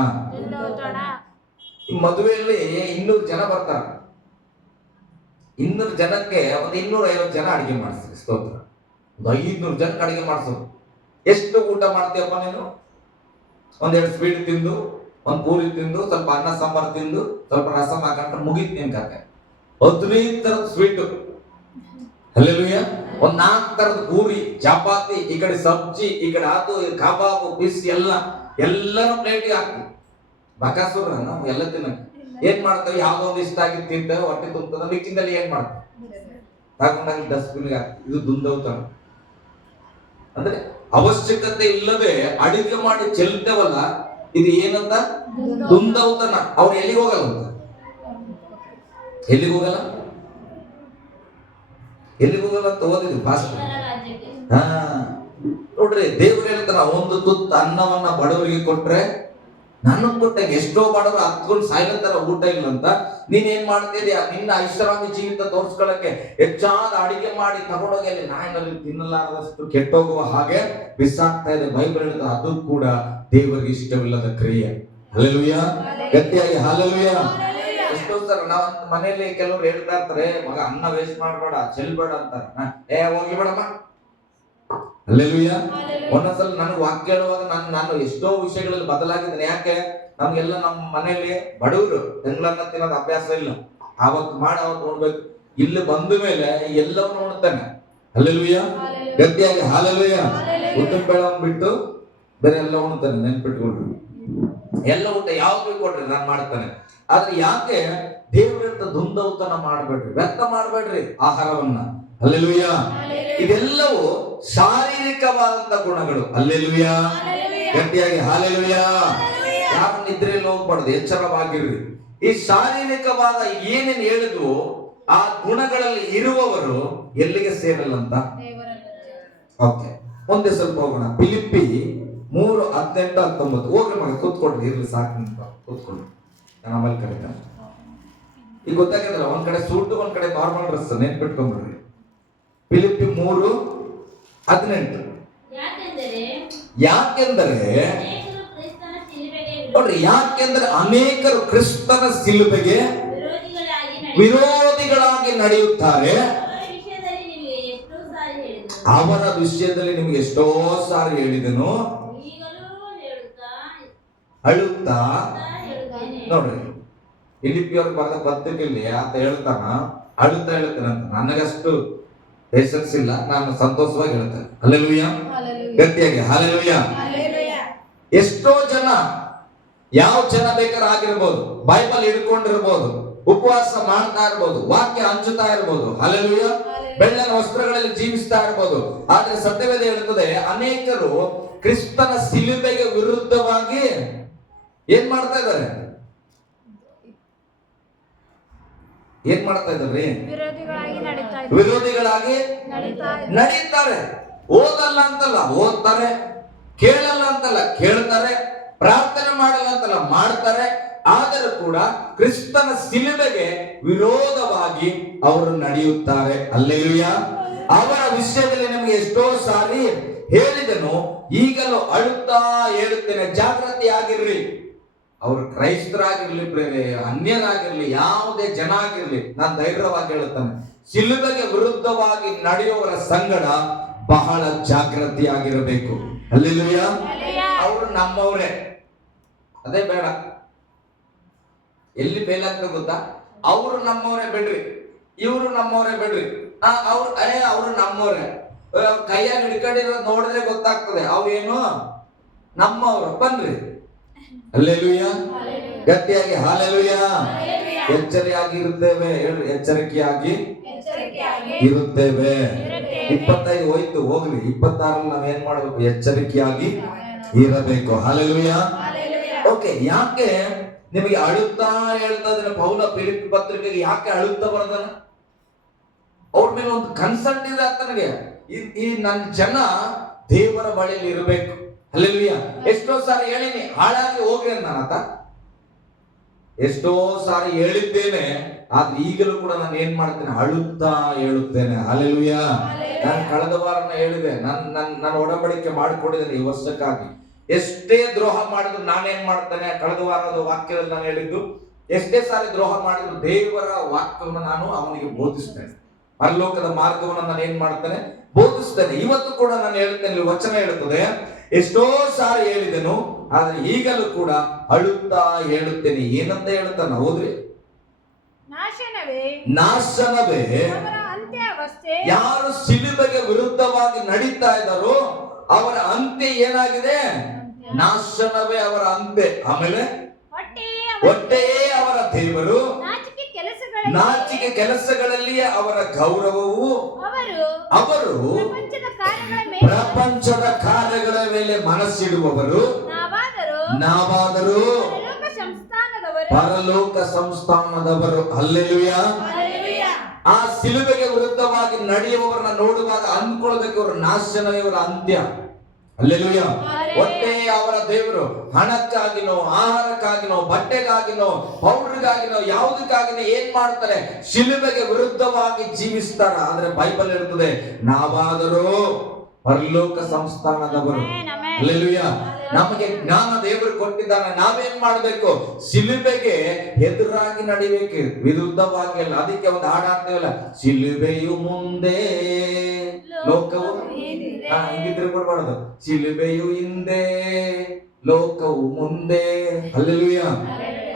ಈ ಮದುವೆಯಲ್ಲಿ 200 ಜನ ಬರ್ತಾರ, 200 ಜನಕ್ಕೆ ಒಂದು 250 ಜನ ಅಡಿಗೆ ಮಾಡಿಸ್ತಾರೆ. ಸ್ತೋತ್ರ. ಒಂದು 500 ಜನಕ್ಕೆ ಅಡಿಗೆ ಮಾಡಿಸೋದು. ಎಷ್ಟು ಊಟ ಮಾಡ್ತೀಯಪ್ಪ ನೀನು? ಒಂದೆರಡು ಸ್ವೀಟ್ ತಿಂದು, ಒಂದು ಪೂರಿ ತಿಂದು, ಸ್ವಲ್ಪ ಅನ್ನ ಸಾಂಬಾರು ತಿಂದು, ಸ್ವಲ್ಪ ರಸಂ ಹಾಕೊಂಡ್ರೆ ಮುಗೀತು ನಿನ್ ಕತೆ. 15 ತರದ ಸ್ವೀಟು. ಹಲ್ಲೆಲೂಯ. ಒಂದ್ 4 ತರದ ಪೂರಿ, ಚಪಾತಿ, ಈ ಕಡೆ ಸಬ್ಜಿ, ಈ ಕಡೆ ಅದು ಕಬಾಬು, ಪೀಸ್ ಎಲ್ಲಾನು ಪ್ಲೇಟಿಗೆ ಹಾಕ್ತೀವಿ. ಬಕಾಸುರ ನಾವು ಎಲ್ಲ ತಿನ್ನಕ್ಕೆ ಏನ್ ಮಾಡ್ತೇವೆ? ಯಾವ್ದೋ ಒಂದು ಇಷ್ಟ ಆಗಿ ತಿಂತೇವೆ, ಹೊಟ್ಟೆ ತುಂಬತದ, ಮಿಕ್ಕಿಂದಲ್ಲಿ ಏನ್ ಮಾಡ್ತೇವೆ? ತಗೊಂಡಾಗ ಡಸ್ಟ್ಬಿನ್ಗೆ ಹಾಕ್ತೀವಿ. ಇದು ದುಂದೌತಣ. ಅಂದ್ರೆ ಅವಶ್ಯಕತೆ ಇಲ್ಲದೆ ಅಡಿಗೆ ಮಾಡಿ ಚೆಲ್ತೇವಲ್ಲ, ಇದು ಏನಂತ? ದುಂದೌತಣ. ಅವ್ರು ಎಲ್ಲಿಗೆ ಹೋಗಲ್ಲ ಅಂತ? ಎಲ್ಲಿಗೆ ಹೋಗಲ್ಲ? ಎಲ್ಲಿಗೆ ಹೋಗಲ್ಲ ಅಂತ ಓದಿದ್ವಿ ಫಾಸ್ಟ್. ನೋಡ್ರಿ, ದೇವ್ರು ಹೇಳ್ತಾನ, ಒಂದು ತುತ್ತು ಅನ್ನವನ್ನ ಬಡವರಿಗೆ ಕೊಟ್ರೆ ನನಗ್ ಕೊಟ್ಟಾಗ ಎಷ್ಟೋ ಬಡವರು ಹತ್ಕೊಂಡು ಸಾಯ್ಲತ್ತಾರ, ಊಟ ಇಲ್ಲ ಅಂತ. ನೀನ್ ಏನ್ ಮಾಡ್ತಿದ್ಯಾ? ನಿನ್ನ ಐಷಾರಾಮಿ ಜೀವಿತ ತೋರ್ಸ್ಕೊಳಕ್ಕೆ ಹೆಚ್ಚಾದ ಅಡಿಗೆ ಮಾಡಿ ತಗೊಂಡೋಗಿ ಅಲ್ಲಿ ನಾಯಿನಲ್ಲಿ ತಿನ್ನಲಾರದಷ್ಟು ಕೆಟ್ಟೋಗುವ ಹಾಗೆ ಬಿಸಾಕ್ತಾ ಇದೆ. ಬೈಬಲ್ ಹೇಳ್ತಾರೆ, ಅದು ಕೂಡ ದೇವರಿಗೆ ಇಷ್ಟವಿಲ್ಲದ ಕ್ರಿಯೆ. ಹಲ್ಲೆಲೂಯ. ಗಟ್ಟಿಯಾಗಿ ಹಲ್ಲೆಲೂಯ. ಎಷ್ಟೋ ಸಲ ನಾವು ಮನೆಯಲ್ಲಿ ಕೆಲವರು ಹೇಳ್ತಾ ಇರ್ತಾರೆ, ಮಗ ಅನ್ನ ವೇಸ್ಟ್ ಮಾಡ್ಬೇಡ, ಚೆಲ್ಬೇಡ ಅಂತಾರೆ. ಹೋಗ್ಲಿ ಬೇಡಮ್ಮ. ಹಲ್ಲೆಲೂಯ. ಒಂದೊಂದ್ಸಲ ನನಗೆ ವಾಕ್ಯ ಹೇಳುವಾಗ ನಾನು ಎಷ್ಟೋ ವಿಷಯಗಳಲ್ಲಿ ಬದಲಾಗಿದ್ದೇನೆ. ಯಾಕೆ? ನಮ್ಗೆಲ್ಲ ನಮ್ಮ ಮನೆಯಲ್ಲಿ ಬಡವರು ತಿಂಗಳನ್ನ ತಿನ್ನೋದು ಅಭ್ಯಾಸ ಇಲ್ಲ. ಅವತ್ತು ಮಾಡಿ ಅವತ್ತು ನೋಡ್ಬೇಕು. ಇಲ್ಲಿ ಬಂದ ಮೇಲೆ ಎಲ್ಲವೂ ನೋಡ್ತಾನೆ. ಹಲ್ಲೆಲೂಯ. ಗಟ್ಟಿಯಾಗಿ ಹಲ್ಲೆಲೂಯ. ಉದ್ದಿನ ಬೇಳೆ ಬಿಟ್ಟು ಬೇರೆ ಎಲ್ಲ ಉಣ್ತಾನೆ. ನೆನ್ಪಿಟ್ಕೊಳ್ರಿ, ಎಲ್ಲ ಊಟ ಯಾವ್ದು ಕೊಡ್ರಿ ನಾನು ಮಾಡ್ತಾನೆ. ಆದ್ರೆ ಯಾಕೆ? ದೇವರಂತ ದುಂದೌತನ ಮಾಡ್ಬೇಡ್ರಿ, ವ್ಯರ್ಥ ಮಾಡ್ಬೇಡ್ರಿ ಆಹಾರವನ್ನ. ಹಲ್ಲೆಲೂಯ. ಇದೆಲ್ಲವೂ ಶಾರೀರಿಕವಾದಂತ ಗುಣಗಳು. ಹಲ್ಲೆಲೂಯ. ಗಟ್ಟಿಯಾಗಿ ಹಲ್ಲೆಲೂಯ. ಯಾರು ನಿದ್ರೆಯಲ್ಲಿ ಹೋಗ್ಬಾರ್ದು, ಎಚ್ಚರವಾಗಿರ್ರಿ. ಈ ಶಾರೀರಿಕವಾದ ಏನೇನು ಹೇಳಿದ್ವು ಆ ಗುಣಗಳಲ್ಲಿ ಇರುವವರು ಎಲ್ಲಿಗೆ ಸೇರಲ್ಲಂತ? ಓಕೆ, ಒಂದೇ ಸ್ವಲ್ಪ ಹೋಗೋಣ. ಫಿಲಿಪ್ಪಿ 3:18-19 ಹೋಗ್ರಿ ಮಗ, ಕೂತ್ಕೊಡ್ರಿ. ಇರ್ಲಿ ಸಾಕು, ಕೂತ್ಕೊಡ್ರಿ, ನಾನು ಆಮೇಲೆ ಕರೀತಾನೆ. ಈಗ ಗೊತ್ತಾಗಿದ್ರಲ್ಲ, ಒಂದ್ ಕಡೆ ಸೂಟು, ಒಂದ್ ಕಡೆ ನಾರ್ಮಲ್ ಡ್ರೆಸ್. ನೆನ್ಪಿಟ್ಕೊಂಡ್ಬಿಡ್ರಿ. ಫಿಲಿಪ್ಪಿ 3:18. ಯಾಕೆಂದರೆ ನೋಡ್ರಿ, ಯಾಕೆಂದ್ರೆ ಅನೇಕರು ಕ್ರಿಸ್ತನ ಶಿಲುಬೆಗೆ ವಿರೋಧಿಗಳಾಗಿ ನಡೆಯುತ್ತಾರೆ. ಅವರ ವಿಷಯದಲ್ಲಿ ನಿಮ್ಗೆ ಎಷ್ಟೋ ಸಾರಿ ಹೇಳಿದನು, ಅಳುತ್ತಾ. ನೋಡ್ರಿ, ಫಿಲಿಪ್ಪಿಯವ್ರಿಗೆ ಬರೆದ ಪತ್ರಿಕೆಯಲ್ಲಿ ಆತ ಹೇಳ್ತಾನ, ಅಳುತ್ತಾ ಹೇಳ್ತಾನೆ ಅಂತ. ನನಗಷ್ಟು ಪೇಷನ್ಸ್ ಇಲ್ಲ, ನಾನು ಸಂತೋಷವಾಗಿ ಹೇಳ್ತೇನೆ. ಹಲ್ಲೆಲೂಯ. ಗಟ್ಟಿಯಾಗಿ ಹಲ್ಲೆಲೂಯ. ಎಷ್ಟೋ ಜನ, ಯಾವ ಜನ ಬೇಕಾದ್ರೂ ಆಗಿರ್ಬೋದು, ಬೈಬಲ್ ಹಿಡ್ಕೊಂಡಿರ್ಬೋದು, ಉಪವಾಸ ಮಾಡ್ತಾ ಇರ್ಬೋದು, ವಾಕ್ಯ ಹಂಚುತ್ತಾ ಇರ್ಬೋದು, ಹಲ್ಲೆಲೂಯ, ಬೆಳ್ಳನ ವಸ್ತ್ರಗಳಲ್ಲಿ ಜೀವಿಸ್ತಾ ಇರ್ಬೋದು. ಆದ್ರೆ ಸತ್ಯವೇದ ಹೇಳ್ತದೆ, ಅನೇಕರು ಕ್ರಿಸ್ತನ ಶಿಲುಬೆಗೆ ವಿರುದ್ಧವಾಗಿ ಏನ್ ಮಾಡ್ತಾ ಇದ್ದಾರೆ? ಏನ್ ಮಾಡ್ತಾ ಇದ್ದಾರೆ? ವಿರೋಧಿಗಳಾಗಿ ನಡೀತಾರೆ. ಓದಲ್ಲ ಅಂತಲ್ಲ, ಓದ್ತಾರೆ. ಕೇಳಲ್ಲ ಅಂತಲ್ಲ, ಕೇಳ್ತಾರೆ. ಪ್ರಾರ್ಥನೆ ಮಾಡಲ್ಲ ಅಂತಲ್ಲ, ಮಾಡ್ತಾರೆ. ಆದರೂ ಕೂಡ ಕ್ರಿಸ್ತನ ಶಿಲುಬೆಗೆ ವಿರೋಧವಾಗಿ ಅವರು ನಡೆಯುತ್ತಾರೆ. ಹಲ್ಲೆಲೂಯ. ಅವರ ವಿಷಯದಲ್ಲಿ ನಿಮಗೆ ಎಷ್ಟೋ ಸಾರಿ ಹೇಳಿದನು, ಈಗಲೂ ಅಳುತ್ತಾ ಹೇಳುತ್ತೇನೆ, ಜಾಗೃತಿ ಆಗಿರ್ರಿ. ಅವರು ಕ್ರೈಸ್ತರಾಗಿರ್ಲಿ ಪ್ರೇರೆ, ಅನ್ಯರಾಗಿರ್ಲಿ, ಯಾವುದೇ ಜನ ಆಗಿರ್ಲಿ, ನಾನು ಧೈರ್ಯವಾಗಿ ಹೇಳುತ್ತಾನೆ, ಶಿಲುಬೆಗೆ ವಿರುದ್ಧವಾಗಿ ನಡೆಯುವವರ ಸಂಗಡ ಬಹಳ ಜಾಗೃತಿಯಾಗಿರಬೇಕು. ಹಲ್ಲೆಲೂಯಾ. ಅವರು ನಮ್ಮವರೇ, ಅದೇ ಬೇಡ. ಎಲ್ಲಿ ಫೇಲ್ ಆಗ್ತದೆ ಗೊತ್ತಾ? ಅವರು ನಮ್ಮವರೇ ಬಿಡ್ರಿ, ಇವರು ನಮ್ಮವರೇ ಬಿಡ್ರಿ. ಅವ್ರು ನಮ್ಮವರೇ, ಕೈಯಾಗ ಹಿಡ್ಕೊಂಡಿರೋದು ನೋಡಿದ್ರೆ ಗೊತ್ತಾಗ್ತದೆ ಅವೇನು ನಮ್ಮವ್ರು. ಬನ್ರಿ, ಹಲ್ಲೆಲೂಯಾ. ಗಟ್ಟಿಯಾಗಿ ಹಲ್ಲೆಲೂಯಾ. ಎಚ್ಚರಿಯಾಗಿ ಇರುತ್ತೇವೆ, ಹೇಳ್ರಿ, ಎಚ್ಚರಿಕೆಯಾಗಿ ಇರುತ್ತೇವೆ. 25 ಹೋಯ್ತು, ಹೋಗ್ಲಿ. 26 ನಾವೇನ್ ಮಾಡ್ಬೇಕು? ಎಚ್ಚರಿಕೆಯಾಗಿ ಇರಬೇಕು. ಹಲ್ಲೆಲೂಯಾ. ಓಕೆ, ಯಾಕೆ ನಿಮಗೆ ಅಳುತ್ತಾ ಹೇಳ್ತಾ ಇದ್ರೆ ಪೌಲ ಫಿಲಿಪ್ಪಿ ಪತ್ರಿಕೆಗೆ ಯಾಕೆ ಅಳುತ್ತಾ ಬರ್ದಾನ? ಅವ್ರ ಮೇಲೆ ಒಂದು ಕನ್ಸರ್ನ್ ಇದೆ ಆತನಿಗೆ. ಈ ನನ್ನ ಜನ ದೇವರ ಬಳಿಯಲ್ಲಿ ಇರಬೇಕು. ಹಲ್ಲೆಲೂಯಾ. ಎಷ್ಟೋ ಸಾರಿ ಹೇಳಿನಿ, ಹಾಳಾಗಿ ಹೋಗ್ರಿ ಅಂತ ಆತ. ಎಷ್ಟೋ ಸಾರಿ ಹೇಳಿದ್ದೇನೆ, ಆದ್ರೆ ಈಗಲೂ ಕೂಡ ನಾನು ಏನ್ ಮಾಡ್ತೇನೆ? ಅಳುತ್ತಾ ಹೇಳುತ್ತೇನೆ. ಹಲ್ಲೆಲೂಯಾ. ನಾನು ಕಳೆದ ವಾರನ ಹೇಳಿದೆ, ನನ್ನ ಒಡಂಬಡಿಕೆ ಮಾಡಿಕೊಂಡಿದ್ದೇನೆ ಈ ವರ್ಷಕ್ಕಾಗಿ. ಎಷ್ಟೇ ದ್ರೋಹ ಮಾಡಿದ್ರು ನಾನೇನ್ ಮಾಡ್ತೇನೆ? ಕಳೆದ ವಾರದ ವಾಕ್ಯದಲ್ಲಿ ನಾನು ಹೇಳಿದ್ದು, ಎಷ್ಟೇ ಸಾರಿ ದ್ರೋಹ ಮಾಡಿದ್ರು ದೇವರ ವಾಕ್ಯವನ್ನು ನಾನು ಅವನಿಗೆ ಬೋಧಿಸ್ತೇನೆ. ಪರಲೋಕದ ಮಾರ್ಗವನ್ನು ನಾನು ಏನ್ ಮಾಡ್ತೇನೆ? ಬೋಧಿಸ್ತೇನೆ. ಇವತ್ತು ಕೂಡ ನಾನು ಹೇಳ್ತೇನೆ, ವಚನ ಹೇಳುತ್ತದೆ, ಎಷ್ಟೋ ಸಾರಿ ಹೇಳಿದೆನು, ಆದ್ರೆ ಈಗಲೂ ಕೂಡ ಅಳುತ್ತಾ ಹೇಳುತ್ತೇನೆ. ಏನಂತ ಹೇಳ್ತಾನ? ಹೋದ್ರಿ, ನಾಶನವೇ ಯಾರು ಶಿಲುಬೆಗೆ ವಿರುದ್ಧವಾಗಿ ನಡೀತಾ ಇದ್ದಾರೋ ಅವರ ಅಂತ್ಯ ಏನಾಗಿದೆ? ನಾಶನವೇ ಅವರ ಅಂತ್ಯ. ಆಮೇಲೆ ಹೊಟ್ಟೆಯೇ ಅವರ ದೇವರು, ನಾಚಿಕೆ ಕೆಲಸಗಳಲ್ಲಿಯೇ ಅವರ ಗೌರವವು. ಅವರು ಪ್ರಪಂಚದ ಕಾರ್ಯಗಳ ಮೇಲೆ ಮನಸ್ಸಿಡುವವರು, ನಾವಾದರೂ ಪರಲೋಕ ಸಂಸ್ಥಾನದವರು. ಹಲ್ಲೆಲೂಯಾ. ಆ ಶಿಲುಬೆಗೆ ವಿರುದ್ಧವಾಗಿ ನಡೆಯುವವರನ್ನ ನೋಡುವಾಗ ಅಂದ್ಕೊಳ್ಬೇಕು, ಅವರು ನಾಶನವೇ ಅವರ ಅಂತ್ಯ. ಹಲ್ಲೆಲೂಯಾ. ಹೊಟ್ಟೆ ಅವರ ದೇವರು. ಹಣಕ್ಕಾಗಿನೋ, ಆಹಾರಕ್ಕಾಗಿನೋ, ಬಟ್ಟೆಗಾಗಿನೋ, ಪೌಡರ್ಗಾಗಿನೋ, ಯಾವುದಕ್ಕಾಗಿನೋ ಏನ್ ಮಾಡ್ತಾರೆ? ಶಿಲುಬೆಗೆ ವಿರುದ್ಧವಾಗಿ ಜೀವಿಸ್ತಾರ. ಆದ್ರೆ ಬೈಬಲ್ ಹೇಳ್ತದೆ, ನಾವಾದರೂ ಪರಲೋಕ ಸಂಸ್ಥಾನದವರು. ಹಲ್ಲೆಲೂಯಾ. ನಮಗೆ ಜ್ಞಾನ ದೇವರು ಕೊಟ್ಟಿದ್ದಾನೆ. ನಾವೇನ್ ಮಾಡ್ಬೇಕು? ಶಿಲುಬೆಗೆ ಎದುರಾಗಿ ನಡಿಬೇಕು, ವಿರುದ್ಧವಾಗಿ ಅಲ್ಲ. ಅದಕ್ಕೆ ಒಂದು ಹಾಡು ಹಾಡ್ತೇವಲ್ಲ, ಶಿಲುಬೆಯು ಮುಂದೆ ಲೋಕವು, ಹಿಂಗಿದ್ರೆ ಕೊಡ್ಬಾರ್ದು, ಶಿಲುಬೆಯು ಹಿಂದೆ ಲೋಕವು ಮುಂದೆ. ಹಲ್ಲೆಲೂಯಾ.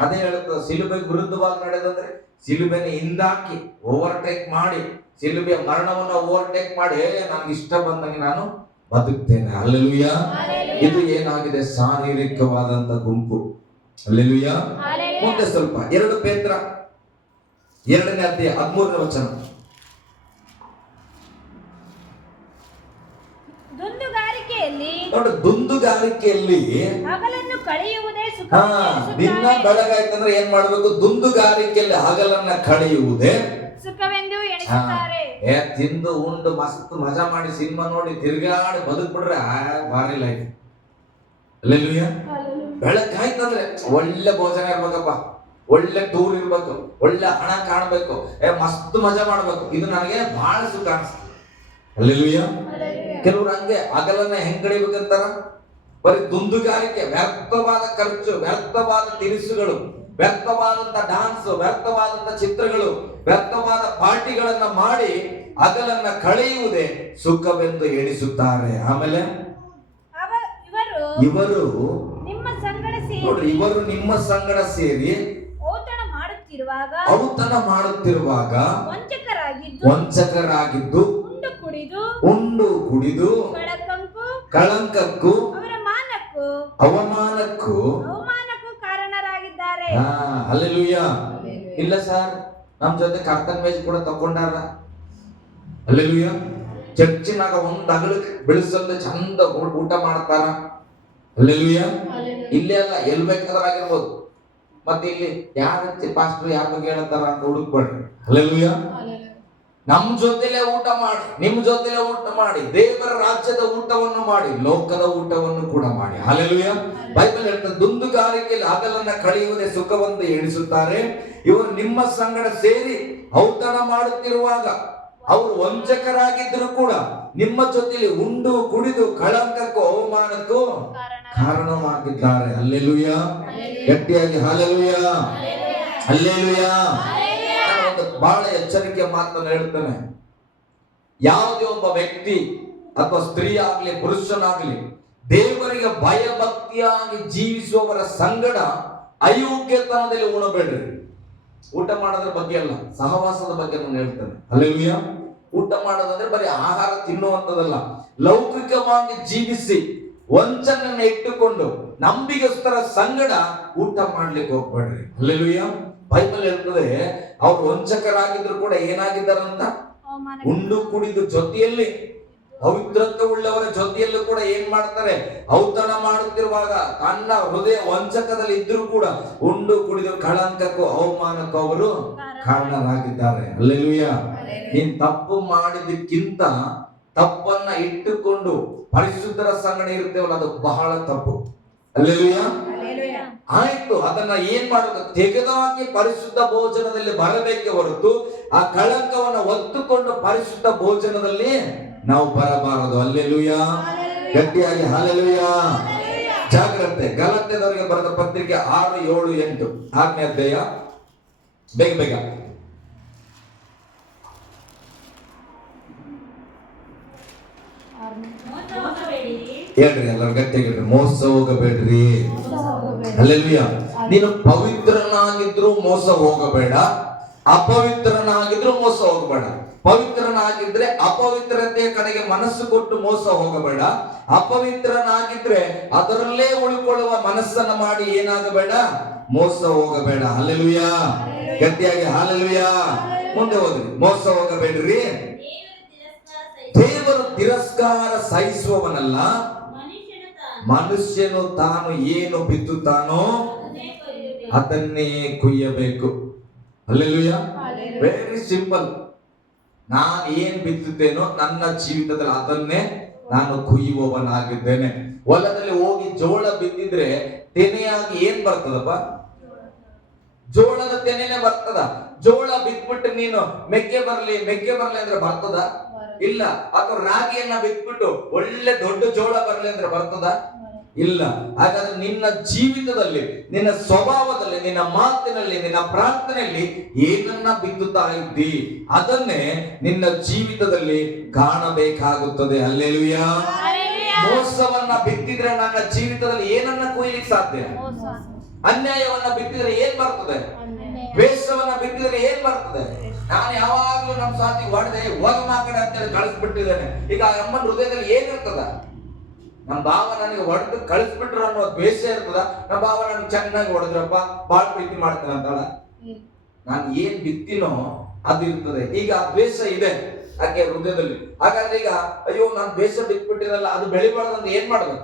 ಅದೇ ಹೇಳುತ್ತದೆ, ಶಿಲುಬೆಗೆ ವಿರುದ್ಧವಾಗಿ ನಡೆದಂದ್ರೆ ಶಿಲುಬೆನ ಹಿಂದಾಕಿ ಓವರ್ಟೇಕ್ ಮಾಡಿ, ಶಿಲುಬೆಯ ಮರಣವನ್ನು ಓವರ್ಟೇಕ್ ಮಾಡಿ, ನನ್ಗೆ ಇಷ್ಟ ಬಂದಂಗೆ ನಾನು ಬದುಕ್ತೇನೆ. ಹಲ್ಲೆಲೂಯಾ. ಇದು ಏನಾಗಿದೆ? ಶಾರೀರಿಕವಾದಂತ ಗುಂಪು. ಹಲ್ಲೆಲೂಯಾ. ಮುಂದೆ ಸ್ವಲ್ಪ 2 ಪೇತ್ರ 2ನೇ ಅಧ್ಯಾಯ 13ನೇ ವಚನ. ನೋಡಿ, ದುಂದುಗಾರಿಕೆಯಲ್ಲಿ ಹಗಲನ್ನು ಕಳೆಯುವುದೇ ಸುಖ. ದಿನ ಬೆಳಗಾಯ್ತಂದ್ರೆ ಏನ್ ಮಾಡ್ಬೇಕು? ದುಂದುಗಾರಿಕೆಯಲ್ಲಿ ಹಗಲನ್ನ ಕಳೆಯುವುದೇ ಸುಖವೆಂದು ಎಣಿಸುತ್ತಾರೆ. ತಿಂದು ಉಂಡು ಮಸ್ತ್ ಮಜಾ ಮಾಡಿ ಸಿನಿಮಾ ನೋಡಿ ತಿರ್ಗಾಡಿ ಬದುಕ್ಬಿಟ್ರೆ ಭಾರಿ ಲೈಫ್. ಹಲ್ಲೆಲೂಯಾ. ಬೆಳಗಾಯ್ತಂದ್ರೆ ಒಳ್ಳೆ ಭೋಜನ ಇರ್ಬೇಕಪ್ಪ, ಒಳ್ಳೆ ಟೂರ್ ಇರ್ಬೇಕು, ಒಳ್ಳೆ ಹಣ ಕಾಣ್ಬೇಕು, ಮಸ್ತ್ ಮಜಾ ಮಾಡ್ಬೇಕು. ಇದು ನನಗೆ ಬಹಳ ಸುಖ ಅನಿಸ್ತು. ಹಲ್ಲೆಲೂಯಾ. ಕೆಲವ್ರು ಹಂಗೆ ಹಗಲನ್ನ ಹೆಂಗ್ ಕಡಿಬೇಕಂತಾರ? ಬರೀ ದುಂದುಗಾರಿಕೆ, ವ್ಯರ್ಥವಾದ ಖರ್ಚು, ವ್ಯರ್ಥವಾದ ತಿನಿಸುಗಳು, ವ್ಯರ್ಥವಾದಂತ ಡಾನ್ಸ್, ವ್ಯರ್ಥವಾದಂತ ಚಿತ್ರಗಳು, ವ್ಯರ್ಥವಾದ ಪಾರ್ಟಿಗಳನ್ನ ಮಾಡಿ ಹಗಲನ್ನ ಕಳೆಯುವುದೇ ಸುಖವೆಂದು ಎಣಿಸುತ್ತಾರೆ. ಆಮೇಲೆ ಇವರು ನೋಡ್ರಿ, ಇವರು ನಿಮ್ಮ ಸಂಗಡ ಸೇರಿ ಔತಣ ಮಾಡುತ್ತಿರುವಾಗ ವಂಚಕರಾಗಿದ್ದು ಉಂಡು ಕುಡಿದು ಕಳಂಕಕ್ಕೂ ಅವಮಾನಕ್ಕೂ ಕಾರಣರಾಗಿದ್ದಾರೆ. ಹಲ್ಲೆಲೂಯಾ. ಇಲ್ಲ ಸರ್, ನಮ್ ಜೊತೆ ಕರ್ತನ್ ಮೇಜ್ ಕೂಡ ತಕೊಂಡಾರ. ಹಲ್ಲೆಲೂಯಾ. ಚರ್ಚಿನಾಗ ಒಂದ್ ಅಗಲಕ್ಕೆ ಬೆಳೆಸಲ್ದ ಚಂದ ಊಟ ಮಾಡ್ತಾರ. ಹಲ್ಲೆಲೂಯಾ. ಇಲ್ಲೇ ಅಲ್ಲ, ಎಲ್ ಬೇಕಾದ್ರಾಗಿರ್ಬೋದು. ಮತ್ತೆ ಇಲ್ಲಿ ಯಾರ ಪಾಸ್ಟರ್ ಯಾರ ಬಗ್ಗೆ ಹೇಳ್ತಾರ ಅಂತ ಹುಡುಕ್ಬೇಡ್ರಿ. ಹಲ್ಲೆಲೂಯಾ. ನಮ್ ಜೊತೆಲೆ ಊಟ ಮಾಡಿ, ನಿಮ್ ಜೊತೆಲೆ ಊಟ ಮಾಡಿ, ದೇವರ ರಾಜ್ಯದ ಊಟವನ್ನು ಮಾಡಿ, ಲೋಕದ ಊಟವನ್ನು ಕೂಡ ಮಾಡಿ. ಹಲ್ಲೆಲೂಯಾ. ಬೈಬಲ್ ಹೇಳ್ತದೆ, ದುಂದುಗಾರಿಕೆಯಲ್ಲಿ ಹಗಲನ್ನ ಕಳೆಯುವುದೇ ಸುಖವೆಂದು ಎಣಿಸುತ್ತಾರೆ. ಇವರು ನಿಮ್ಮ ಸಂಗಡ ಸೇರಿ ಔತಣ ಮಾಡುತ್ತಿರುವಾಗ ಅವರು ವಂಚಕರಾಗಿದ್ದರೂ ಕೂಡ ನಿಮ್ಮ ಜೊತೆಲಿ ಉಂಡು ಕುಡಿದು ಕಳಂಕಕ್ಕೂ ಅವಮಾನಕ್ಕೂ ಕಾರಣವಾಗಿದ್ದಾರೆ. ಹಲ್ಲೆಲೂಯಾ. ಗಟ್ಟಿಯಾಗಿ ಹಲ್ಲೆಲೂಯಾ, ಹಲ್ಲೆಲೂಯಾ. ನಾನು ಒಂದು ಬಹಳ ಎಚ್ಚರಿಕೆ ಮಾತನ್ನು ಹೇಳ್ತೇನೆ. ಯಾವುದೇ ಒಬ್ಬ ವ್ಯಕ್ತಿ ಅಥವಾ ಸ್ತ್ರೀ ಆಗ್ಲಿ ಪುರುಷನಾಗ್ಲಿ ದೇವರಿಗೆ ಭಯಭಕ್ತಿಯಾಗಿ ಜೀವಿಸುವವರ ಸಂಗಡ ಅಯೋಗ್ಯತನದಲ್ಲಿ ಉಣಬೇಡ್ರಿ. ಊಟ ಮಾಡೋದ್ರ ಬಗ್ಗೆ ಅಲ್ಲ, ಸಹವಾಸದ ಬಗ್ಗೆ ನಾನು ಹೇಳ್ತೇನೆ. ಹಲ್ಲೆಲೂಯಾ. ಊಟ ಮಾಡೋದಂದ್ರೆ ಬರೀ ಆಹಾರ ತಿನ್ನುವಂಥದ್ದಲ್ಲ. ಲೌಕಿಕವಾಗಿ ಜೀವಿಸಿ ವಂಚನೆಯನ್ನು ಇಟ್ಟುಕೊಂಡು ನಂಬಿಗಸ್ತರ ಸಂಗಡ ಊಟ ಮಾಡ್ಲಿಕ್ಕೆ ಹೋಗ್ಬೇಡ್ರಿ. ಹಲ್ಲೆಲೂಯಾ. ಬೈಬಲ್ ಹೇಳ್ತದೆ ಅವ್ರು ವಂಚಕರಾಗಿದ್ರು ಕೂಡ ಏನಾಗಿದ್ದಾರಂತ, ಉಂಡು ಕುಡಿದು ಜೊತೆಯಲ್ಲಿ ಪವಿತ್ರತ್ವ ಉಳ್ಳವರ ಜೊತೆಯಲ್ಲೂ ಕೂಡ ಏನ್ ಮಾಡ್ತಾರೆ, ಔತಣ ಮಾಡುತ್ತಿರುವಾಗ ತನ್ನ ಹೃದಯ ವಂಚಕದಲ್ಲಿ ಇದ್ರೂ ಕೂಡ ಉಂಡು ಕುಡಿದು ಕಳಂಕಕ್ಕೂ ಅವಮಾನಕ್ಕೂ ಅವರು ಕಾರಣರಾಗಿದ್ದಾರೆ. ಹಲ್ಲೆಲೂಯಾ. ನೀನ್ ತಪ್ಪು ಮಾಡಿದಕ್ಕಿಂತ ತಪ್ಪನ್ನ ಇಟ್ಟುಕೊಂಡು ಪರಿಶುದ್ಧರ ಸಂಗಡ ಇರ್ತೇವಲ್ಲ, ಅದು ಬಹಳ ತಪ್ಪು. ಹಲ್ಲೆಲೂಯಾ. ಆಯ್ತು, ಅದನ್ನ ಏನ್ ಮಾಡೋದು, ತೆಗೆದಾಕಿ ಪರಿಶುದ್ಧ ಭೋಜನದಲ್ಲಿ ಬರಬೇಕೆ ಹೊರತು ಆ ಕಳಂಕವನ್ನ ಒತ್ತುಕೊಂಡು ಪರಿಶುದ್ಧ ಭೋಜನದಲ್ಲಿ ನಾವು ಬರಬಾರದು. ಹಲ್ಲೆಲೂಯಾ. ಗಟ್ಟಿಯಾಗಿ ಹಲ್ಲೆಲೂಯಾ. ಜಾಗ್ರತೆ. ಗಲಾತ್ಯದವರಿಗೆ ಬರೆದ ಪತ್ರಿಕೆ 6, 7, 8 6ನೇ ಅಧ್ಯಾಯ. ಬೇಗ ಬೇಗ ಹೇಳ್ರಿ, ಎಲ್ಲರೂ ಗಟ್ಟಿಯಾಗಿ ಹೇಳ್ರಿ. ಮೋಸ ಹೋಗಬೇಡ್ರಿ. ಹಲ್ಲೆಲೂಯಾ. ನೀನು ಪವಿತ್ರನಾಗಿದ್ರು ಮೋಸ ಹೋಗಬೇಡ, ಅಪವಿತ್ರನಾಗಿದ್ರು ಮೋಸ ಹೋಗಬೇಡ. ಪವಿತ್ರನಾಗಿದ್ರೆ ಅಪವಿತ್ರತೆಯ ಕಡೆಗೆ ಮನಸ್ಸು ಕೊಟ್ಟು ಮೋಸ ಹೋಗಬೇಡ. ಅಪವಿತ್ರನಾಗಿದ್ರೆ ಅದರಲ್ಲೇ ಉಳ್ಕೊಳ್ಳುವ ಮನಸ್ಸನ್ನ ಮಾಡಿ ಏನಾಗಬೇಡ, ಮೋಸ ಹೋಗಬೇಡ. ಹಲ್ಲೆಲೂಯಾ. ಗಟ್ಟಿಯಾಗಿ ಹಲ್ಲೆಲೂಯಾ. ಮುಂದೆ ಹೋದ್ರಿ. ಮೋಸ ಹೋಗಬೇಡ್ರಿ. ದೇವರು ತಿರಸ್ಕಾರ ಸಹಿಸುವವನಲ್ಲ, ಮನುಷ್ಯನು ತಾನು ಏನು ಬಿತ್ತುತ್ತಾನೋ ಅದನ್ನೇ ಕುಯ್ಯಬೇಕು. ಹಲ್ಲೆಲೂಯಾ. Very simple. ನಾನು ಏನ್ ಬಿತ್ತುತ್ತೇನೋ ನನ್ನ ಜೀವಿತದಲ್ಲಿ ಅದನ್ನೇ ನಾನು ಕುಯ್ಯುವವನಾಗಿದ್ದೇನೆ. ಹೊಲದಲ್ಲಿ ಹೋಗಿ ಜೋಳ ಬಿತ್ತಿದ್ರೆ ತೆನೆಯಾಗಿ ಏನ್ ಬರ್ತದಪ್ಪ, ಜೋಳದ ತೆನೆನೇ ಬರ್ತದ. ಜೋಳ ಬಿತ್ಬಿಟ್ಟು ನೀನು ಮೆಕ್ಕೆ ಬರ್ಲಿ ಅಂದ್ರೆ ಬರ್ತದ? ಇಲ್ಲ. ಅಥವಾ ರಾಗಿಯನ್ನ ಬಿತ್ಬಿಟ್ಟು ಒಳ್ಳೆ ದೊಡ್ಡ ಜೋಳ ಬರ್ಲಿ ಅಂದ್ರೆ ಬರ್ತದ? ಇಲ್ಲ. ಹಾಗಾದ್ರೆ ನಿನ್ನ ಜೀವಿತದಲ್ಲಿ, ನಿನ್ನ ಸ್ವಭಾವದಲ್ಲಿ, ನಿನ್ನ ಮಾತಿನಲ್ಲಿ, ನಿನ್ನ ಪ್ರಾರ್ಥನೆಯಲ್ಲಿ ಏನನ್ನ ಬಿತ್ತುತ್ತಾ ಇದ್ದಿ ಅದನ್ನೇ ನಿನ್ನ ಜೀವಿತದಲ್ಲಿ ಕಾಣಬೇಕಾಗುತ್ತದೆ. ಹಲ್ಲೆಲೂಯಾ. ಮೋಸವನ್ನ ಬಿತ್ತಿದ್ರೆ ನನ್ನ ಜೀವಿತದಲ್ಲಿ ಏನನ್ನ ಕೊಯ್ಲಿಕ್ಕೆ ಸಾಧ್ಯ? ಅನ್ಯಾಯವನ್ನ ಬಿತ್ತಿದ್ರೆ ಏನ್ ಬರ್ತದೆ? ದ್ವೇಷವನ್ನ ಬಿತ್ತಿದ್ರೆ ಏನ್ ಬರ್ತದೆ? ನಾನು ಯಾವಾಗ್ಲೂ ನಮ್ಮ ಸಾಥಿ ಹೊಡೆದೆ ಹೋಗ ಮಾಕಡೆ ಅಂತೇಳಿ ಕಳಿಸ್ಬಿಟ್ಟಿದ್ದೇನೆ. ಈಗ ಅಮ್ಮನ ಹೃದಯದಲ್ಲಿ ಏನಿರ್ತದ? ನಮ್ಮ ಭಾವ ನನಗೆ ಹೊಡೆದು ಕಳಿಸ್ಬಿಟ್ರು ಅನ್ನೋ ದ್ವೇಷ ಇರ್ತದ? ನಮ್ಮ ಭಾವ ನನಗೆ ಚೆನ್ನಾಗಿ ಹೊಡೆದ್ರಪ್ಪ, ಬಾಳ ಪ್ರೀತಿ ಮಾಡ್ತಾನೆ ಅಂತಾಳ. ನಾನು ಏನ್ ಬಿತ್ತಿನೋ ಅದು ಇರ್ತದೆ. ಈಗ ಆ ದ್ವೇಷ ಇದೆ ಆಕೆ ಹೃದಯದಲ್ಲಿ. ಹಾಗಾದ್ರೆ ಈಗ ಅಯ್ಯೋ ನಾನು ದ್ವೇಷ ಬಿತ್ಬಿಟ್ಟಿರಲ್ಲ, ಅದು ಬೆಳಿಬಾರ್ದಂತ ಏನ್ ಮಾಡ್ಬೇಕು?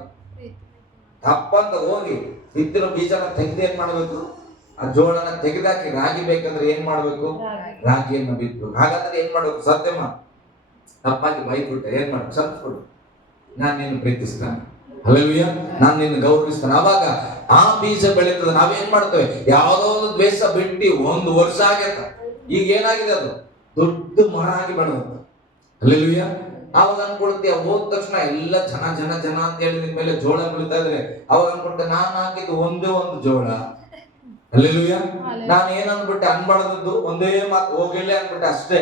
ತಪ್ಪಂತ ಹೋಗಿ ಬಿತ್ತಿನ ಬೀಜನ ತೆಗೆದು ಏನ್ ಮಾಡ್ಬೇಕು? ಆ ಜೋಳನ ತೆಗೆದಾಕಿ ರಾಗಿ ಬೇಕಂದ್ರೆ ಏನ್ ಮಾಡ್ಬೇಕು? ರಾಗಿಯನ್ನ ಬಿತ್ಬೇಕು. ಹಾಗಾದ್ರೆ ಏನ್ ಮಾಡ್ಬೇಕು? ಸತ್ಯಮ್ಮ ತಪ್ಪಾಗಿ ಬೈದ್ಬಿಟ್ಟೆ, ಏನ್ ಮಾಡ್ಬೇಕು? ಸತ್ಬಿಡು. ನಾನು ನಿನ್ನ ಪ್ರೀತಿಸ್ತಾನೆ. ಹಲ್ಲೆಲೂಯಾ. ನಾನು ನಿನ್ನ ಗೌರವಿಸ್ತಾನೆ. ಅವಾಗ ಆ ಬೀಜ ಬೆಳೀತದೆ. ನಾವೇನ್ ಮಾಡ್ತೇವೆ? ಯಾವ್ದೋ ಒಂದು ದ್ವೇಷ ಬಿಟ್ಟು 1 ವರ್ಷ ಆಗತ್ತ, ಈಗ ಏನಾಗಿದೆ? ಅದು ದೊಡ್ಡ ಮರ ಆಗಿ ಬೆಳೆದ. ಹಲ್ಲೆಲೂಯಾ. ಅವಾಗ ಅನ್ಕೊಳ್ತೀಯ ಹೋದ ತಕ್ಷಣ ಎಲ್ಲ ಜನ ಅಂತ ಹೇಳಿ ನಿನ್ ಮೇಲೆ ಜೋಳ ಬೆಳೀತಾ ಇದ್ರೆ ಅವಾಗ ಅನ್ಕೊಳ್ತೆ ನಾನು ಹಾಕಿದ್ದು ಒಂದೇ ಒಂದು ಜೋಳ. ಹಲ್ಲೆಲೂಯಾ. ನಾನು ಏನಂದ್ಬಿಟ್ಟೆ? ಅನ್ಬಾರ್ದದ್ದು ಒಂದೇ ಮಾತು ಹೋಗಿಲ್ಲ ಅನ್ಬಿಟ್ಟೆ ಅಷ್ಟೇ.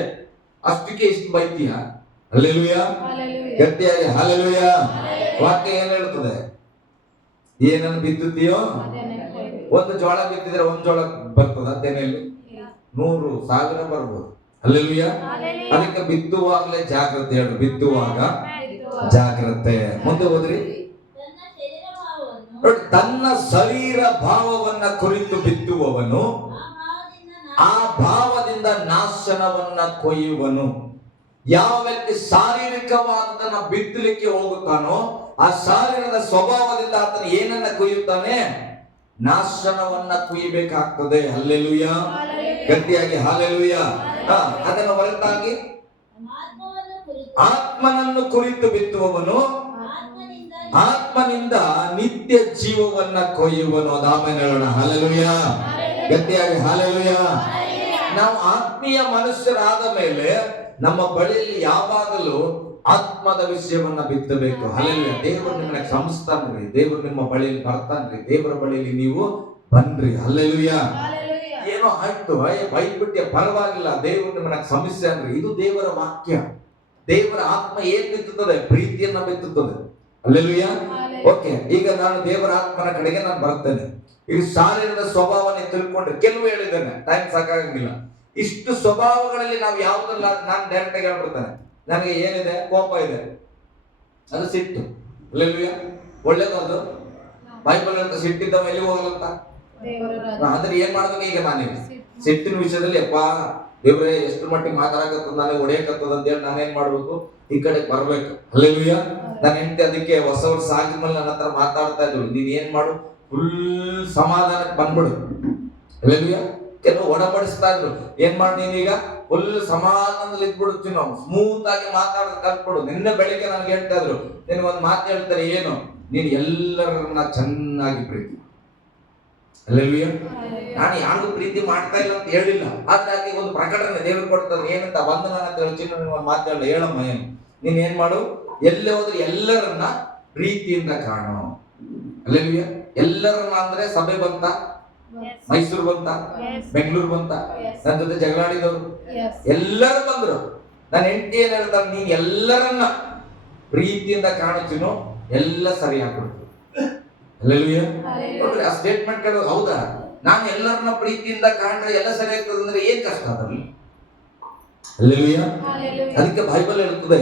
ಅಷ್ಟಕ್ಕೆ ಇಷ್ಟು ಬೈತೀಯ? ಹಲ್ಲೆಲೂಯಾ. ಗಟ್ಟಿಯಾಗಿ ಹಲ್ಲೆಲೂಯಾ. ವಾಕ್ಯ ಏನ್ ಹೇಳ್ತದೆ? ಏನನ್ನು ಬಿತ್ತುತ್ತೀಯೋ ಒಂದು ಜೋಳ ಬಿತ್ತಿದ್ರೆ ಒಂದು ಜೋಳ ಬರ್ತದ ತೆನೆಯಲ್ಲಿ? 100,000 ಬರ್ಬೋದು. ಹಲ್ಲೆಲೂಯಾ. ಅದಕ್ಕೆ ಬಿತ್ತುವಾಗಲೇ ಜಾಗ್ರತೆ ಹೇಳು. ಬಿತ್ತುವಾಗ ಜಾಗ್ರತೆ. ಮುಂದೆ ಹೋದ್ರಿ. ತನ್ನ ಶರೀರ ಭಾವವನ್ನ ಕುರಿತು ಬಿತ್ತುವವನು ಆ ಭಾವದಿಂದ ನಾಶನವನ್ನ ಕೊಯ್ಯುವನು. ಯಾವ ವ್ಯಕ್ತಿ ಶಾರೀರಿಕವಾದದನ್ನ ಬಿತ್ತಲಿಕ್ಕೆ ಹೋಗುತ್ತಾನೋ ಆ ಶಾರೀರದ ಸ್ವಭಾವದಿಂದ ಆತನ ಏನನ್ನ ಕೊಯ್ಯುತ್ತಾನೆ? ನಾಶನವನ್ನ ಕುಯ್ಯಬೇಕಾಗ್ತದೆ. ಹಲ್ಲೆಲೂಯಾ. ಗಟ್ಟಿಯಾಗಿ ಹಲ್ಲೆಲೂಯಾ. ಅದನ್ನ ಹೊರತಾಗಿ ಆತ್ಮನನ್ನು ಕುರಿತು ಬಿತ್ತುವವನು ಆತ್ಮನಿಂದ ನಿತ್ಯ ಜೀವವನ್ನ ಕೊಯ್ಯುವನು. ಅದು ಆಮೇಲೆ ಹೇಳೋಣ. ಹಲ್ಲೆಲೂಯಾ. ಗಟ್ಟಿಯಾಗಿ ಹಲ್ಲೆಲೂಯಾ. ನಾವು ಆತ್ಮೀಯ ಮನುಷ್ಯರಾದ ಮೇಲೆ ನಮ್ಮ ಬಳಿಯಲ್ಲಿ ಯಾವಾಗಲೂ ಆತ್ಮದ ವಿಷಯವನ್ನ ಬಿತ್ತಬೇಕು. ಹಲ್ಲೆಲೂಯಾ. ದೇವರು ನಿಮ್ಮನ್ನ ಕ್ಷಮಿಸ್ತಾನ್ರಿ, ದೇವರು ನಿಮ್ಮ ಬಳಿಯಲ್ಲಿ ಬರ್ತಾನ್ರಿ, ದೇವರ ಬಳಿಯಲ್ಲಿ ನೀವು ಬನ್ರಿ. ಹಲ್ಲೆಲೂಯಾ. ಏನೋ ಆಯ್ತು, ಬೈದ್ಬಿಟ್ಟೆ, ಪರವಾಗಿಲ್ಲ, ದೇವರು ನಿಮ್ಮನ್ನ ಕ್ಷಮಿಸಿ ಅಂದ್ರೆ ಇದು ದೇವರ ವಾಕ್ಯ. ದೇವರ ಆತ್ಮ ಏನ್ ಬಿತ್ತುತ್ತದೆ? ಪ್ರೀತಿಯನ್ನ ಬಿತ್ತುತ್ತದೆ. ಹಲ್ಲೆಲೂಯಾ. ಓಕೆ, ಈಗ ನಾನು ದೇವರ ಆತ್ಮನ ಕಡೆಗೆ ನಾನು ಬರ್ತೇನೆ. ಈಗ ಶಾರೀರದ ಸ್ವಭಾವನೆ ತಿಳ್ಕೊಂಡ್ರೆ ಕೆಲವು ಹೇಳಿದ್ದೇನೆ, ಟೈಮ್ ಸಾಕಾಗಂಗಿಲ್ಲ. ಇಷ್ಟು ಸ್ವಭಾವಗಳಲ್ಲಿ ನಾವು ಯಾವ್ದಲ್ಲ, ನಾನು ಡೈರೆಕ್ಟ್ ಆಗಿ ಹೇಳ್ಬಿಡ್ತೇನೆ. ನನಗೆ ಏನಿದೆ? ಕೋಪ ಇದೆ, ಅದು ಸಿಟ್ಟು. ಹಲ್ಲೆಲೂಯಾ. ಒಳ್ಳೇದು ಅದು. ಬೈಬಲ್ ಹೇಳ್ತಾ ಸಿಟ್ಟಿದ್ದವ ಎಲ್ಲಿ ಹೋಗಲಂತ. ಅಂದ್ರೆ ಏನ್ ಮಾಡ್ಬೇಕು ಈಗ? ನಾನೀಗ ಸಿಟ್ಟಿನ ವಿಷಯದಲ್ಲಿ ಅಪ್ಪ ದೇವ್ರೆ ಎಷ್ಟು ಮಟ್ಟಿಗೆ ಮಾತಾಡಕತ್ತದ, ನನಗೆ ಹೊಡೆಯಕತ್ತದ ಅಂತ ಹೇಳಿ ನಾನೇನ್ ಮಾಡ್ಬೇಕು? ಈ ಕಡೆ ಬರ್ಬೇಕು. ಹಲ್ಲೆಲೂಯಾ. ನನ್ನ ಹೆಂಡತಿ ಅದಕ್ಕೆ ಹೊಸ ವರ್ಷ ಆಗಿದ್ಮೇಲೆ ನನ್ನ ಹತ್ರ ಮಾತಾಡ್ತಾ ಇದ್ರು, ನೀನ್ ಏನ್ ಮಾಡು, ಫುಲ್ ಸಮಾಧಾನಕ್ಕೆ ಬಂದ್ಬಿಡು. ಹಲ್ಲೆಲೂಯಾ. ಕೆಲವು ಒಡಪಡಿಸ್ತಾ ಇದ್ರು, ಏನ್ ಮಾಡಿ ನೀನೀಗ ಫುಲ್ ಸಮಾಧಾನದಲ್ಲಿ ಇದ್ಬಿಡುತ್ತೀವಿ, ನಾವು ಸ್ಮೂತ್ ಆಗಿ ಮಾತಾಡೋದು ಕಲ್ತ್ಬಿಡು. ನಿನ್ನೆ ಬೆಳಿಗ್ಗೆ ನನ್ಗೆ ಹೇಳ್ತಾ ಇದ್ರು, ನಿನಗೊಂದು ಮಾತು ಹೇಳ್ತಾರೆ, ಏನು? ನೀನು ಎಲ್ಲರನ್ನ ಚೆನ್ನಾಗಿ ಪ್ರೀತಿ. ಹಲ್ಲೆಲೂಯಾ. ನಾನು ಯಾರಿಗೂ ಪ್ರೀತಿ ಮಾಡ್ತಾ ಇಲ್ಲ ಅಂತ ಹೇಳಿಲ್ಲ, ಹಾಗಾಗಿ ಒಂದು ಪ್ರಕಟಣೆ ದೇವರು ಕೊಡ್ತಾರೆ. ಏನಂತ? ವಂದನ ಅಂತ ಹೇಳಿ ಒಂದು ಮಾತು ಹೇಳ, ಹೇಳಮ್ಮ, ಏನು ನೀನ್ ಏನ್ ಮಾಡು? ಎಲ್ಲೇ ಹೋದ್ರೆ ಎಲ್ಲರನ್ನ ಪ್ರೀತಿಯಿಂದ ಕಾಣು. ಹಲ್ಲೆಲೂಯಾ. ಎಲ್ಲರನ್ನ ಅಂದ್ರೆ ಸಭೆ ಬಂತ, ಮೈಸೂರು ಬಂತ, ಬೆಂಗಳೂರು ಬಂತ, ನನ್ನ ಜೊತೆ ಜಗಳಾಡಿದವರು ಎಲ್ಲರೂ ಬಂದ್ರು. ನನ್ನ ಹೆಂಡತಿ ಏನ್ ಹೇಳ್ತಾರೆ? ನೀನ್ ಎಲ್ಲರನ್ನ ಪ್ರೀತಿಯಿಂದ ಕಾಣುತ್ತೀನೋ ಎಲ್ಲ ಸರಿ ಆಗ್ಬಿಡ್ತು. ಹಲ್ಲೆಲೂಯಾ. ನೋಡ್ರಿ ಆ ಸ್ಟೇಟ್ಮೆಂಟ್ ಕೇಳೋದು, ಹೌದಾ? ನಾನು ಎಲ್ಲರನ್ನ ಪ್ರೀತಿಯಿಂದ ಕಾಣ್ರೆ ಎಲ್ಲ ಸರಿ ಆಗ್ತದೆ ಅಂದ್ರೆ ಏನ್ ಕಷ್ಟ ಅದರಲ್ಲಿ? ಹಲ್ಲೆಲೂಯಾ. ಅದಕ್ಕೆ ಬೈಬಲ್ ಹೇಳ್ತದೆ,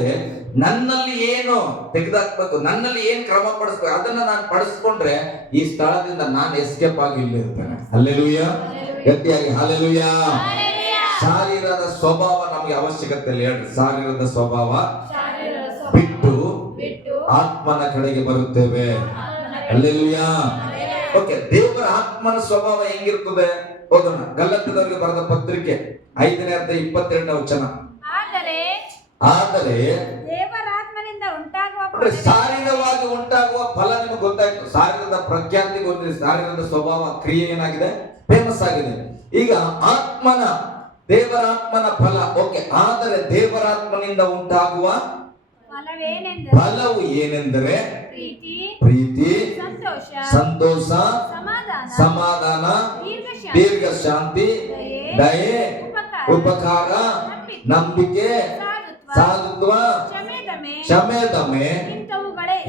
ನನ್ನಲ್ಲಿ ಏನು ತೆಗೆದಾಕ್ಬೇಕು, ನನ್ನಲ್ಲಿ ಏನ್ ಕ್ರಮ ಪಡಿಸ್ಬೇಕು, ಅದನ್ನ ನಾನು ಪಡಿಸ್ಕೊಂಡ್ರೆ ಈ ಸ್ಥಳದಿಂದ ನಾನು ಎಸ್ಕೇಪ್ ಆಗಿ ಇಲ್ಲಿ ಇರ್ತೇನೆ. ಹಲ್ಲೆಲೂಯಾ. ಗಟ್ಟಿಯಾಗಿ ಹಲ್ಲೆಲೂಯಾ. ಶಾರೀರದ ಸ್ವಭಾವ ನಮ್ಗೆ ಅವಶ್ಯಕತೆ ಇಲ್ಲ. ಹೇಳ್ರಿ, ಶಾರೀರದ ಸ್ವಭಾವ ಬಿಟ್ಟು ಆತ್ಮನ ಕಡೆಗೆ ಬರುತ್ತೇವೆ. ಹಲ್ಲೆಲೂಯಾ. ಓಕೆ, ದೇವರ ಆತ್ಮನ ಸ್ವಭಾವ ಹೆಂಗಿರ್ತದೆ ಓದೋಣ. ಗಲಾತ್ಯದವರಿಗೆ ಬರೆದ ಪತ್ರಿಕೆ 5ನೇ ಅಧ್ಯಾಯ 22ನೇ ವಚನ. ಆದರೆ ದೇವರಾತ್ಮನಿಂದ ಉಂಟಾಗುವ ಶಾರೀರವಾಗಿ ಉಂಟಾಗುವ ಫಲ ನಿಮಗೆ ಗೊತ್ತಾಯ್ತು. ಶಾರೀರದ ಪ್ರಖ್ಯಾತಿ ಗೊತ್ತಿದೆ, ಶಾರೀರದ ಸ್ವಭಾವ ಕ್ರಿಯೆ ಏನಾಗಿದೆ? ಫೇಮಸ್ ಆಗಿದೆ. ಈಗ ಆತ್ಮನ, ದೇವರಾತ್ಮನ ಫಲ. ಓಕೆ, ಆದರೆ ದೇವರಾತ್ಮನಿಂದ ಉಂಟಾಗುವ ಫಲವು ಏನೆಂದರೆ ಪ್ರೀತಿ, ಸಂತೋಷ, ಸಮಾಧಾನ, ದೀರ್ಘ ಶಾಂತಿ, ದಯೆ, ಉಪಕಾರ, ನಂಬಿಕೆ, ಸಾಧುತ್ವ, ಕ್ಷಮೆದಮೆ,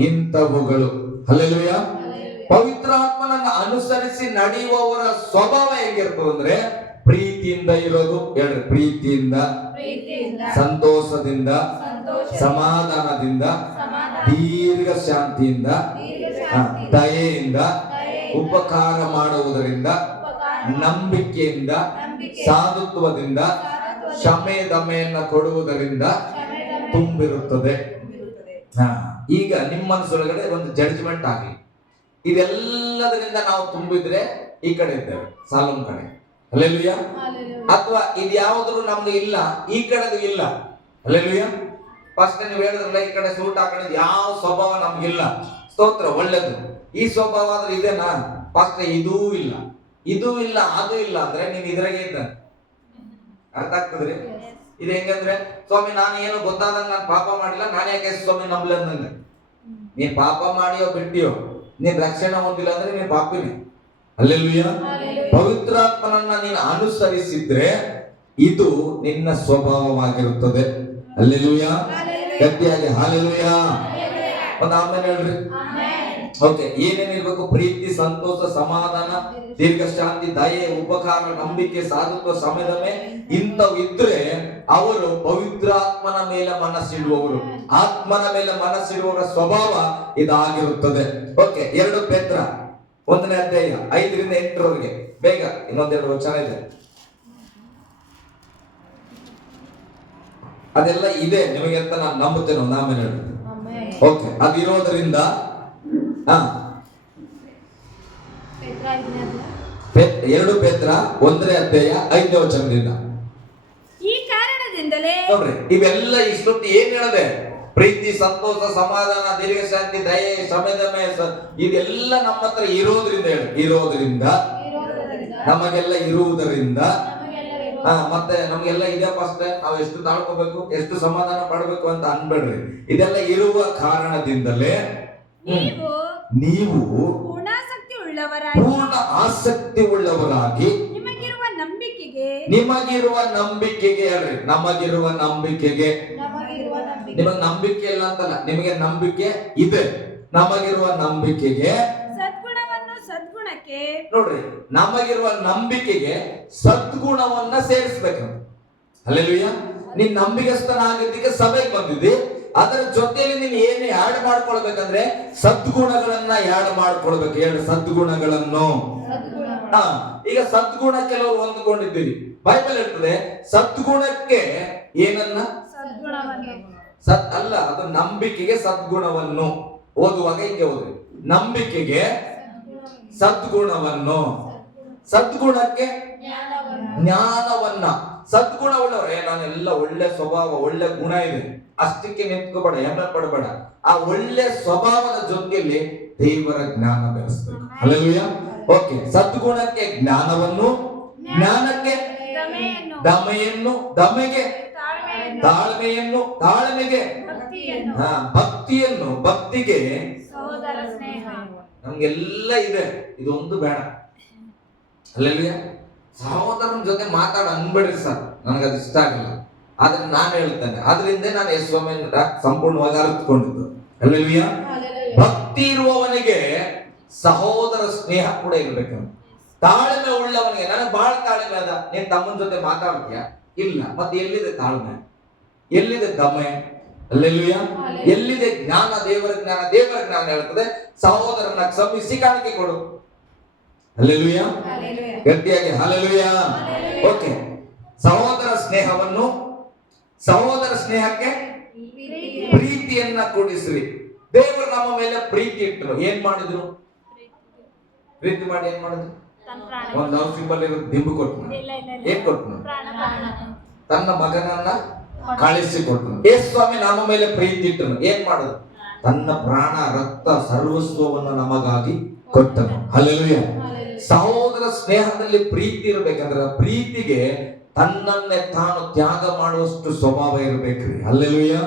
ಇಂಥವುಗಳು. ಹಲ್ಲೆಲೂಯಾ. ಪವಿತ್ರಾತ್ಮನನ್ನು ಅನುಸರಿಸಿ ನಡೆಯುವವರ ಸ್ವಭಾವ ಹೇಗಿರ್ತದೆ ಅಂದ್ರೆ ಪ್ರೀತಿಯಿಂದ ಇರೋದು. ಹೇಳ್ರಿ, ಪ್ರೀತಿಯಿಂದ, ಸಂತೋಷದಿಂದ, ಸಮಾಧಾನದಿಂದ, ದೀರ್ಘ ಶಾಂತಿಯಿಂದ, ದಯೆಯಿಂದ, ಉಪಕಾರ ಮಾಡುವುದರಿಂದ, ನಂಬಿಕೆಯಿಂದ, ಸಾಧುತ್ವದಿಂದ, ಕ್ಷಮೆ ದಮೆಯನ್ನು ಕೊಡುವುದರಿಂದ ತುಂಬಿರುತ್ತದೆ. ಈಗ ನಿಮ್ಮ ಮನಸ್ಸೊಳಗಡೆ ಒಂದು ಜಡ್ಜ್ಮೆಂಟ್ ಆಗಲಿ, ಇದೆಲ್ಲದರಿಂದ ನಾವು ತುಂಬಿದ್ರೆ ಈ ಕಡೆ ಇದ್ದೇವೆ, ಸಾಲಂ ಕಡೆ. ಹಲ್ಲೆಲೂಯಾ. ಅಥವಾ ಇದ್ಯಾವುದ್ರು ನಮ್ಗೆ ಇಲ್ಲ, ಈ ಕಡೆದು ಇಲ್ಲ. ಹಲ್ಲೆಲೂಯಾ. ಫಸ್ಟ್ ನೀವು ಹೇಳಿದ್ರಲ್ಲ, ಈ ಕಡೆ ಸೂಟ್ ಹಾಕೊಂಡಿದ್ ಯಾವ ಸ್ವಭಾವ ನಮ್ಗಿಲ್ಲ. ಸ್ತೋತ್ರ, ಒಳ್ಳೇದು. ಈ ಸ್ವಭಾವ ಆದ್ರೆ ಇದೇನಾ? ಫಸ್ಟ್ ಇದೂ ಇಲ್ಲ, ಇದೂ ಇಲ್ಲ, ಅದು ಇಲ್ಲ ಅಂದ್ರೆ ನೀನ್ ಇದ್ರಾಗೆ ಇದ್ದ. ಅರ್ಥ ಆಗ್ತದ್ರಿ? ಇದು ಹೆಂಗಂದ್ರೆ, ಸ್ವಾಮಿ ನಾನು ಏನು ಗೊತ್ತಾದಂಗ ನಾನು ಪಾಪ ಮಾಡಿಲ್ಲ, ನಾನು ಯಾಕೆ ಸ್ವಾಮಿ ನಂಬಲಿ ಅಂದಂಗ. ನೀನ್ ಪಾಪ ಮಾಡಿಯೋ ಬಿಟ್ಟಿಯೋ, ನೀನ್ ರಕ್ಷಣೆ ಹೊಂದಿಲ್ಲ ಅಂದ್ರೆ ನೀನ್ ಪಾಪಿನಿ. ಹಲ್ಲೆಲೂಯಾ. ಪವಿತ್ರಾತ್ಮನನ್ನ ನೀನು ಅನುಸರಿಸಿದ್ರೆ ಇದು ನಿನ್ನ ಸ್ವಭಾವವಾಗಿರುತ್ತದೆ. ಹಲ್ಲೆಲೂಯಾ. ಗಟ್ಟಿಯಾಗಿ ಹಲ್ಲೆಲೂಯಾ. ಒಂದು ಆಮೇಲೆ ಹೇಳ್ರಿ. ಓಕೆ, ಏನೇನಿರ್ಬೇಕು? ಪ್ರೀತಿ, ಸಂತೋಷ, ಸಮಾಧಾನ, ದೀರ್ಘ ಶಾಂತಿ, ದಯೆ, ಉಪಕಾರ, ನಂಬಿಕೆ, ಸಾಧುತ್ವ, ಸಮಯದಮೆ, ಇಂಥವು ಇದ್ರೆ ಅವರು ಪವಿತ್ರಾತ್ಮನ ಮೇಲೆ ಮನಸ್ಸಿಡುವವರು. ಆತ್ಮನ ಮೇಲೆ ಮನಸ್ಸಿಡುವವರ ಸ್ವಭಾವ ಇದಾಗಿರುತ್ತದೆ. ಓಕೆ, 2 ಪೇತ್ರ 1ನೇ ಅಧ್ಯಾಯ 5ರಿಂದ 8ರವರೆಗೆ. ಬೇಗ ಇನ್ನೊಂದೆರಡು ವಚನ ಇದೆ, ಅದೆಲ್ಲ ಇದೆ ನಿಮಗೆ ಅಂತ ನಾನು ನಂಬುತ್ತೇನೆ. ಆಮೇಲೆ ಹೇಳಿ. ಓಕೆ, ಅದಿರೋದ್ರಿಂದ 2 ಪೇತ್ರ 1ನೇ ಅಧ್ಯಾಯ 5ನೇ ವಚನದಿಂದ. ಈ ಕಾರಣದಿಂದಲೇ ನೋಡ್ರಿ, ಇವೆಲ್ಲ ಇಷ್ಟೊತ್ತು ಏನ್ ಹೇಳಿದೆ? ಪ್ರೀತಿ, ಸಂತೋಷ, ಸಮಾಧಾನ, ದೀರ್ಘ ಶಾಂತಿ, ದಯೆ, ಸಮಯದಮೆ, ಇದೆಲ್ಲ ನಮ್ಮ ಹತ್ರ ಇರೋದ್ರಿಂದ. ಇರೋದ್ರಿಂದ, ನಮಗೆಲ್ಲ ಇರುವುದರಿಂದ, ಮತ್ತೆ ನಮ್ಗೆಲ್ಲ ಇದೆ. ಫಸ್ಟ್ ನಾವು ಎಷ್ಟು ತಾಳ್ಕೋಬೇಕು, ಎಷ್ಟು ಸಮಾಧಾನ ಪಡಬೇಕು ಅಂತ ಅನ್ಬೇಡ್ರಿ. ಇದೆಲ್ಲ ಇರುವ ಕಾರಣದಿಂದಲೇ ನೀವು ಗುಣಾಸಕ್ತಿ ಉಳ್ಳವರ ಪೂರ್ಣ ಆಸಕ್ತಿ ಉಳ್ಳವರಾಗಿ ನಿಮಗಿರುವ ನಂಬಿಕೆಗೆ ಹೇಳ್ರಿ, ನಮಗಿರುವ ನಂಬಿಕೆಗೆ. ನಿಮಗೆ ನಂಬಿಕೆ ಇಲ್ಲ ಅಂತಲ್ಲ, ನಿಮಗೆ ನಂಬಿಕೆ ಇದೆ. ನಮಗಿರುವ ನಂಬಿಕೆಗೆ ಸದ್ಗುಣಕ್ಕೆ ನೋಡ್ರಿ, ನಮಗಿರುವ ನಂಬಿಕೆಗೆ ಸದ್ಗುಣವನ್ನ ಸೇರಿಸ್ಬೇಕು. ಹಲ್ಲೆಲೂಯ. ನೀನ್ ನಂಬಿಕಸ್ಥನಾಗಿದ್ದಕ್ಕೆ ಸಭೆಗೆ ಬಂದಿದ್ದಿ, ಅದರ ಜೊತೆಯಲ್ಲಿ ನೀನು ಏನು ಯಾಡ್ ಮಾಡ್ಕೊಳ್ಬೇಕಂದ್ರೆ ಸದ್ಗುಣಗಳನ್ನ ಯಾಡ್ ಮಾಡ್ಕೊಳ್ಬೇಕು. ಎರಡು ಸದ್ಗುಣಗಳನ್ನು. ಈಗ ಸದ್ಗುಣ ಕೆಲವರು ಹೊಂದ್ಕೊಂಡಿದ್ದೀರಿ. ಬೈಬಲ್ ಹೇಳ್ತದೆ ಸದ್ಗುಣಕ್ಕೆ ಏನನ್ನ ಅಲ್ಲ, ಅದು ನಂಬಿಕೆಗೆ ಸದ್ಗುಣವನ್ನು. ಓದುವಾಗ ಹಿಂಗೆ ಓದ್ರಿ, ನಂಬಿಕೆಗೆ ಸದ್ಗುಣವನ್ನು, ಸದ್ಗುಣಕ್ಕೆ ಜ್ಞಾನವನ್ನ. ಸದ್ಗುಣ ಉಳ್ಳವ್ರೆ, ನಾನೆಲ್ಲ ಒಳ್ಳೆ ಸ್ವಭಾವ, ಒಳ್ಳೆ ಗುಣ ಇದೆ ಅಷ್ಟಕ್ಕೆ ನಿಂತ್ಕೋಬೇಡ, ಹೆಮ್ಮೆ ಪಡಬೇಡ. ಆ ಒಳ್ಳೆ ಸ್ವಭಾವದ ಜೊತೆಯಲ್ಲಿ ದೇವರ ಜ್ಞಾನ ಬೆಳೆಸಬೇಕು. ಹಲ್ಲೆಲೂಯಾ. ಓಕೆ, ಸದ್ಗುಣಕ್ಕೆ ಜ್ಞಾನವನ್ನು, ಜ್ಞಾನಕ್ಕೆ ದಮೆಯನ್ನು, ದಮೆಗೆ ತಾಳ್ಮೆಯನ್ನು, ತಾಳ್ಮೆಗೆ ಭಕ್ತಿಯನ್ನು, ಭಕ್ತಿಗೆ ನಮ್ಗೆಲ್ಲ ಇದೆ, ಇದೊಂದು ಬೇಡ. ಹಲ್ಲೆಲೂಯಾ. ಸಹೋದರನ ಜೊತೆ ಮಾತಾಡ ಅನ್ಬೇಡ್ರಿ ಸರ್, ನನಗದು ಇಷ್ಟ ಆಗಲ್ಲ. ಆದ್ರೆ ನಾನು ಹೇಳ್ತೇನೆ, ಆದ್ರಿಂದ ನಾನು ಯೇಸುವಿನ ಸಂಪೂರ್ಣವಾಗಿ ಅರ್ಥಕೊಂಡಿದ್ದು. ಹಲ್ಲೆಲೂಯಾ. ಭಕ್ತಿ ಇರುವವನಿಗೆ ಸಹೋದರ ಸ್ನೇಹ ಕೂಡ ಇರ್ಬೇಕು. ತಾಳ್ಮೆ ಉಳ್ಳವನಿಗೆ, ನನಗೆ ಬಹಳ ತಾಳ್ಮೆ ಅದ, ನೀನ್ ತಮ್ಮನ ಜೊತೆ ಮಾತಾಡ್ತೀಯ? ಇಲ್ಲ. ಮತ್ತೆ ಎಲ್ಲಿದೆ ತಾಳ್ಮೆ? ಎಲ್ಲಿದೆ ದಮೆ? ಹಲ್ಲೆಲೂಯಾ. ಎಲ್ಲಿದೆ ಜ್ಞಾನ? ದೇವರ ಜ್ಞಾನ. ದೇವರ ಜ್ಞಾನ ಹೇಳ್ತದೆ ಸಹೋದರನ ಕ್ಷಮಿಸಿ ಕಾಣಿಕೆ ಕೊಡು. ಹಲ್ಲೆಲೂಯಾ. ಗಟ್ಟಿಯಾಗಿ ಹಲ್ಲೆಲೂಯಾ. ಓಕೆ, ಸಹೋದರ ಸ್ನೇಹವನ್ನು, ಸಹೋದರ ಸ್ನೇಹಕ್ಕೆ ಪ್ರೀತಿಯನ್ನ ಕೂಡಿಸ್ರಿ. ದೇವರು ನಮ್ಮ ಮೇಲೆ ಪ್ರೀತಿ ಇಟ್ಟರು, ಏನ್ ಮಾಡಿದ್ರು? ಪ್ರೀತಿ ಮಾಡಿ ಏನ್ ಮಾಡಿದ್ರು? ಒಂದು ಲವ್ ಸಿಂಬಲ್ ಇರೋ ದಿಂಬು ಕೊಟ್ಟು, ಏನ್ ಕೊಟ್ಟು? ತನ್ನ ಮಗನನ್ನ ಕಳಿಸಿಕೊಟ್ರು. ಯೇಸು ಸ್ವಾಮಿ ನಮ್ಮ ಮೇಲೆ ಪ್ರೀತಿ ಇಟ್ಟನು, ಏನ್ ಮಾಡುದು? ತನ್ನ ಪ್ರಾಣ, ರಕ್ತ, ಸರ್ವಸ್ವವನ್ನು ನಮಗಾಗಿ ಕೊಟ್ಟನು. ಹಲ್ಲೆಲೂಯಾ. ಸಹೋದರ ಸ್ನೇಹದಲ್ಲಿ ಪ್ರೀತಿ ಇರಬೇಕಂದ್ರೆ ಪ್ರೀತಿಗೆ ತನ್ನನ್ನೇ ತಾನು ತ್ಯಾಗ ಮಾಡುವಷ್ಟು ಸ್ವಭಾವ ಇರಬೇಕ್ರಿ. ಹಲ್ಲೆಲೂಯಾ.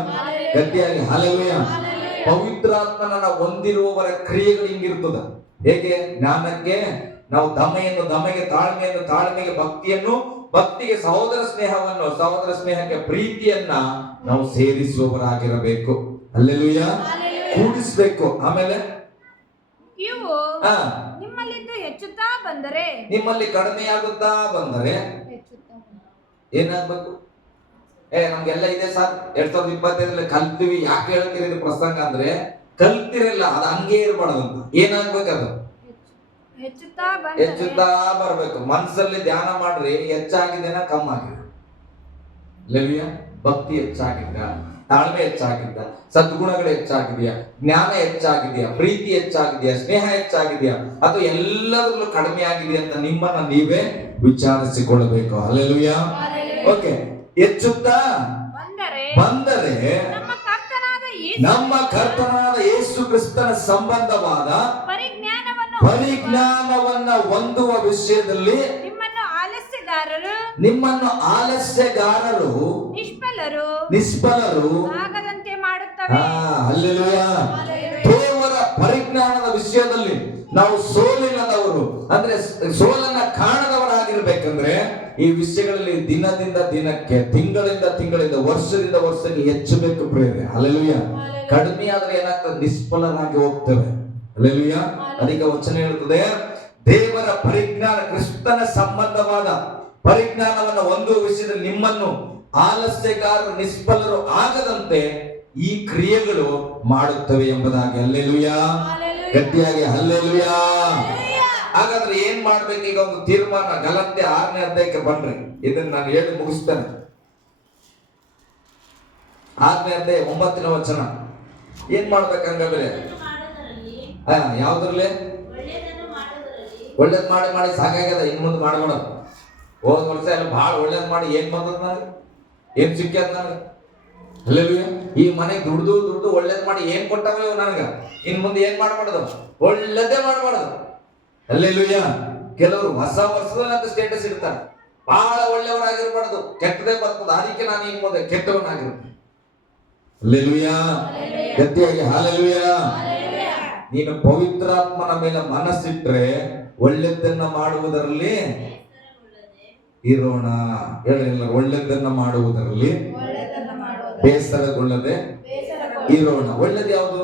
ಗಟ್ಟಿಯಾಗಿ ಹಲ್ಲೆಲೂಯಾ. ಪವಿತ್ರಾತ್ಮನನ್ನ ಹೊಂದಿರುವವರ ಕ್ರಿಯೆಗಳು ಹಿಂಗಿರ್ತದ. ಹೇಗೆ? ಜ್ಞಾನಕ್ಕೆ ನಾವು ದಮೆಯನ್ನು, ದಮೆಗೆ ತಾಳ್ಮೆಯನ್ನು, ತಾಳ್ಮೆಗೆ ಭಕ್ತಿಯನ್ನು, ಭಕ್ತಿಗೆ ಸಹೋದರ ಸ್ನೇಹವನ್ನು, ಸಹೋದರ ಸ್ನೇಹಕ್ಕೆ ಪ್ರೀತಿಯನ್ನ ನಾವು ಸೇರಿಸುವವರಾಗಿರಬೇಕು. ಹಲ್ಲೆಲೂಯಾ. ಕೂಡಿಸ್ಬೇಕು. ಆಮೇಲೆ ಇವು ನಿಮ್ಮಲ್ಲಿದ್ದು ಹೆಚ್ಚುತ್ತಾ ಬಂದರೆ, ನಿಮ್ಮಲ್ಲಿ ಕಡಿಮೆಯಾಗುತ್ತಾ ಬಂದರೆ ಏನಾಗ್ಬೇಕು? ನಮ್ಗೆಲ್ಲ ಇದೆ ಸರ್, 2025 ಕಲ್ತೀವಿ. ಯಾಕೆ ಹೇಳ್ತೀರಿ ಇದು ಪ್ರಸಂಗ ಅಂದ್ರೆ, ಕಲ್ತಿರಲ್ಲ, ಅದು ಹಂಗೆ ಇರಬಾರ್ದಂತ. ಏನಾಗ್ಬೇಕದು? ಹೆಚ್ಚುತ್ತಾ ಬರ್ಬೇಕು. ಮನಸ್ಸಲ್ಲಿ ಧ್ಯಾನ ಮಾಡ್ರಿ, ಹೆಚ್ಚಾಗಿದ್ದೇನ ಕಮ್ಮಿ ಆಗಿದೆ? ಹಲ್ಲೆಲೂಯಾ. ಭಕ್ತಿ ಹೆಚ್ಚಾಗಿದ್ದ, ತಾಳ್ಮೆ ಹೆಚ್ಚಾಗಿದ್ದ, ಸದ್ಗುಣಗಳು ಹೆಚ್ಚಾಗಿದೆಯಾ, ಜ್ಞಾನ ಹೆಚ್ಚಾಗಿದೆಯಾ, ಪ್ರೀತಿ ಹೆಚ್ಚಾಗಿದೆಯಾ, ಸ್ನೇಹ ಹೆಚ್ಚಾಗಿದೆಯಾ, ಅಥವಾ ಎಲ್ಲದರಲ್ಲೂ ಕಡಿಮೆ ಆಗಿದೆಯಾ ಅಂತ ನಿಮ್ಮನ್ನ ನೀವೇ ವಿಚಾರಿಸಿಕೊಳ್ಳಬೇಕು. ಹಲ್ಲೆಲೂಯಾ. ಓಕೆ, ಹೆಚ್ಚುತ್ತಾ ಬಂದರೆ ನಮ್ಮ ಕರ್ತನಾದ ಯೇಸು ಕ್ರಿಸ್ತನ ಸಂಬಂಧವಾದ ಪರಿಜ್ಞಾನವನ್ನ ಹೊಂದುವ ವಿಷಯದಲ್ಲಿ ನಿಮ್ಮನ್ನು ಆಲಸ್ಯಗಾರರು, ನಿಷ್ಫಲರು ಆಗದಂತೆ ಮಾಡುತ್ತವೆ. ಹಲ್ಲೆಲೂಯಾ. ದೇವರ ಪರಿಜ್ಞಾನದ ವಿಷಯದಲ್ಲಿ ನಾವು ಸೋಲಿಲ್ಲದವರು, ಅಂದ್ರೆ ಸೋಲನ್ನ ಕಾಣದವರಾಗಿರ್ಬೇಕಂದ್ರೆ ಈ ವಿಷಯಗಳಲ್ಲಿ ದಿನದಿಂದ ದಿನಕ್ಕೆ, ತಿಂಗಳಿಂದ ತಿಂಗಳಿಂದ, ವರ್ಷದಿಂದ ವರ್ಷಕ್ಕೆ ಹೆಚ್ಚಬೇಕು ಪ್ರೇರೆ. ಹಲ್ಲೆಲೂಯಾ. ಕಡಿಮೆ ಆದ್ರೆ ಏನಾಗ್ತದೆ? ನಿಷ್ಫಲರಾಗಿ ಹೋಗ್ತೇವೆ. ಹಲ್ಲೆಲೂಯಾ. ಅದಕ್ಕೆ ವಚನ ಹೇಳ್ತದೆ, ದೇವರ ಪರಿಜ್ಞಾನ, ಕ್ರಿಸ್ತನ ಸಂಬಂಧವಾದ ಪರಿಜ್ಞಾನವನ್ನು ಹೊಂದುವ ವಿಷಯದಲ್ಲಿ ನಿಮ್ಮನ್ನು ಆಲಸ್ಯಗಾರರು, ನಿಷ್ಫಲರು ಆಗದಂತೆ ಈ ಕ್ರಿಯೆಗಳು ಮಾಡುತ್ತವೆ ಎಂಬುದಾಗಿ. ಹಲ್ಲೆಲೂಯಾ. ಗಟ್ಟಿಯಾಗಿ ಹಲ್ಲೆಲೂಯಾ. ಹಾಗಾದ್ರೆ ಏನ್ ಮಾಡ್ಬೇಕು? ಈಗ ಒಂದು ತೀರ್ಮಾನ. ಗಲಾತ್ಯ 6ನೇ ಅಧ್ಯಾಯಕ್ಕೆ ಬನ್ರಿ, ಇದನ್ನ ನಾನು ಹೇಳಿ ಮುಗಿಸ್ತೇನೆ. 6ನೇ ಅಧ್ಯಾಯ 9ನೇ ವಚನ. ಏನ್ ಮಾಡ್ಬೇಕಂದ್ರೆ, ಯಾವ್ದ್ರಲ್ಲಿ? ಒಳ್ಳೇದ್ ಮಾಡಿ ಮಾಡಿ ಸಾಕಾಗ್ಯದ, ಇನ್ ಮುಂದೆ ಮಾಡಬೇಡ. ಹೋದ್ ವರ್ಷ ಎಲ್ಲ ಬಹಳ ಒಳ್ಳೇದ್ ಮಾಡಿ ಏನ್ ಬಂದದ ನನಗೆ? ಏನ್ ಸಿಕ್ಕ್ಯದ ನನಗೆ? ಹಲ್ಲೆಲೂಯಾ. ಈ ಮನೆಗೆ ದುಡ್ದು ದುಡ್ದು ಒಳ್ಳೇದ್ ಮಾಡಿ ಏನ್ ಕೊಟ್ಟವ ನನಗ? ಇನ್ ಮುಂದೆ ಏನ್ ಮಾಡಬಾರ್ದು? ಒಳ್ಳೇದೇ ಮಾಡಬಾರ್ದು. ಹಲ್ಲೆಲೂಯಾ. ಕೆಲವರು ಹೊಸ ವರ್ಷದ ಸ್ಟೇಟಸ್ ಇಡ್ತಾರೆ, ಬಹಳ ಒಳ್ಳೆಯವರಾಗಿರ್ಬಾರ್ದು, ಕೆಟ್ಟದೇ ಬರ್ತದ, ಅದಕ್ಕೆ ನಾನು ಈಗ ಮುಂದೆ ಕೆಟ್ಟವನಾಗಿರ್ತೀನಿ. ಹಲ್ಲೆಲೂಯಾ. ಗಟ್ಟಿಯಾಗಿ ಹಲ್ಲೆಲೂಯಾ. ನೀನು ಪವಿತ್ರಾತ್ಮನ ಮೇಲೆ ಮನಸ್ಸಿಟ್ರೆ ಒಳ್ಳೆದನ್ನ ಮಾಡುವುದರಲ್ಲಿ ಇರೋಣ. ಹೇಳಿಲ್ಲ, ಒಳ್ಳೆದನ್ನ ಮಾಡುವುದರಲ್ಲಿ ಬೇಸರಗೊಳ್ಳದೆ ಇರೋಣ. ಒಳ್ಳೇದು ಯಾವುದು?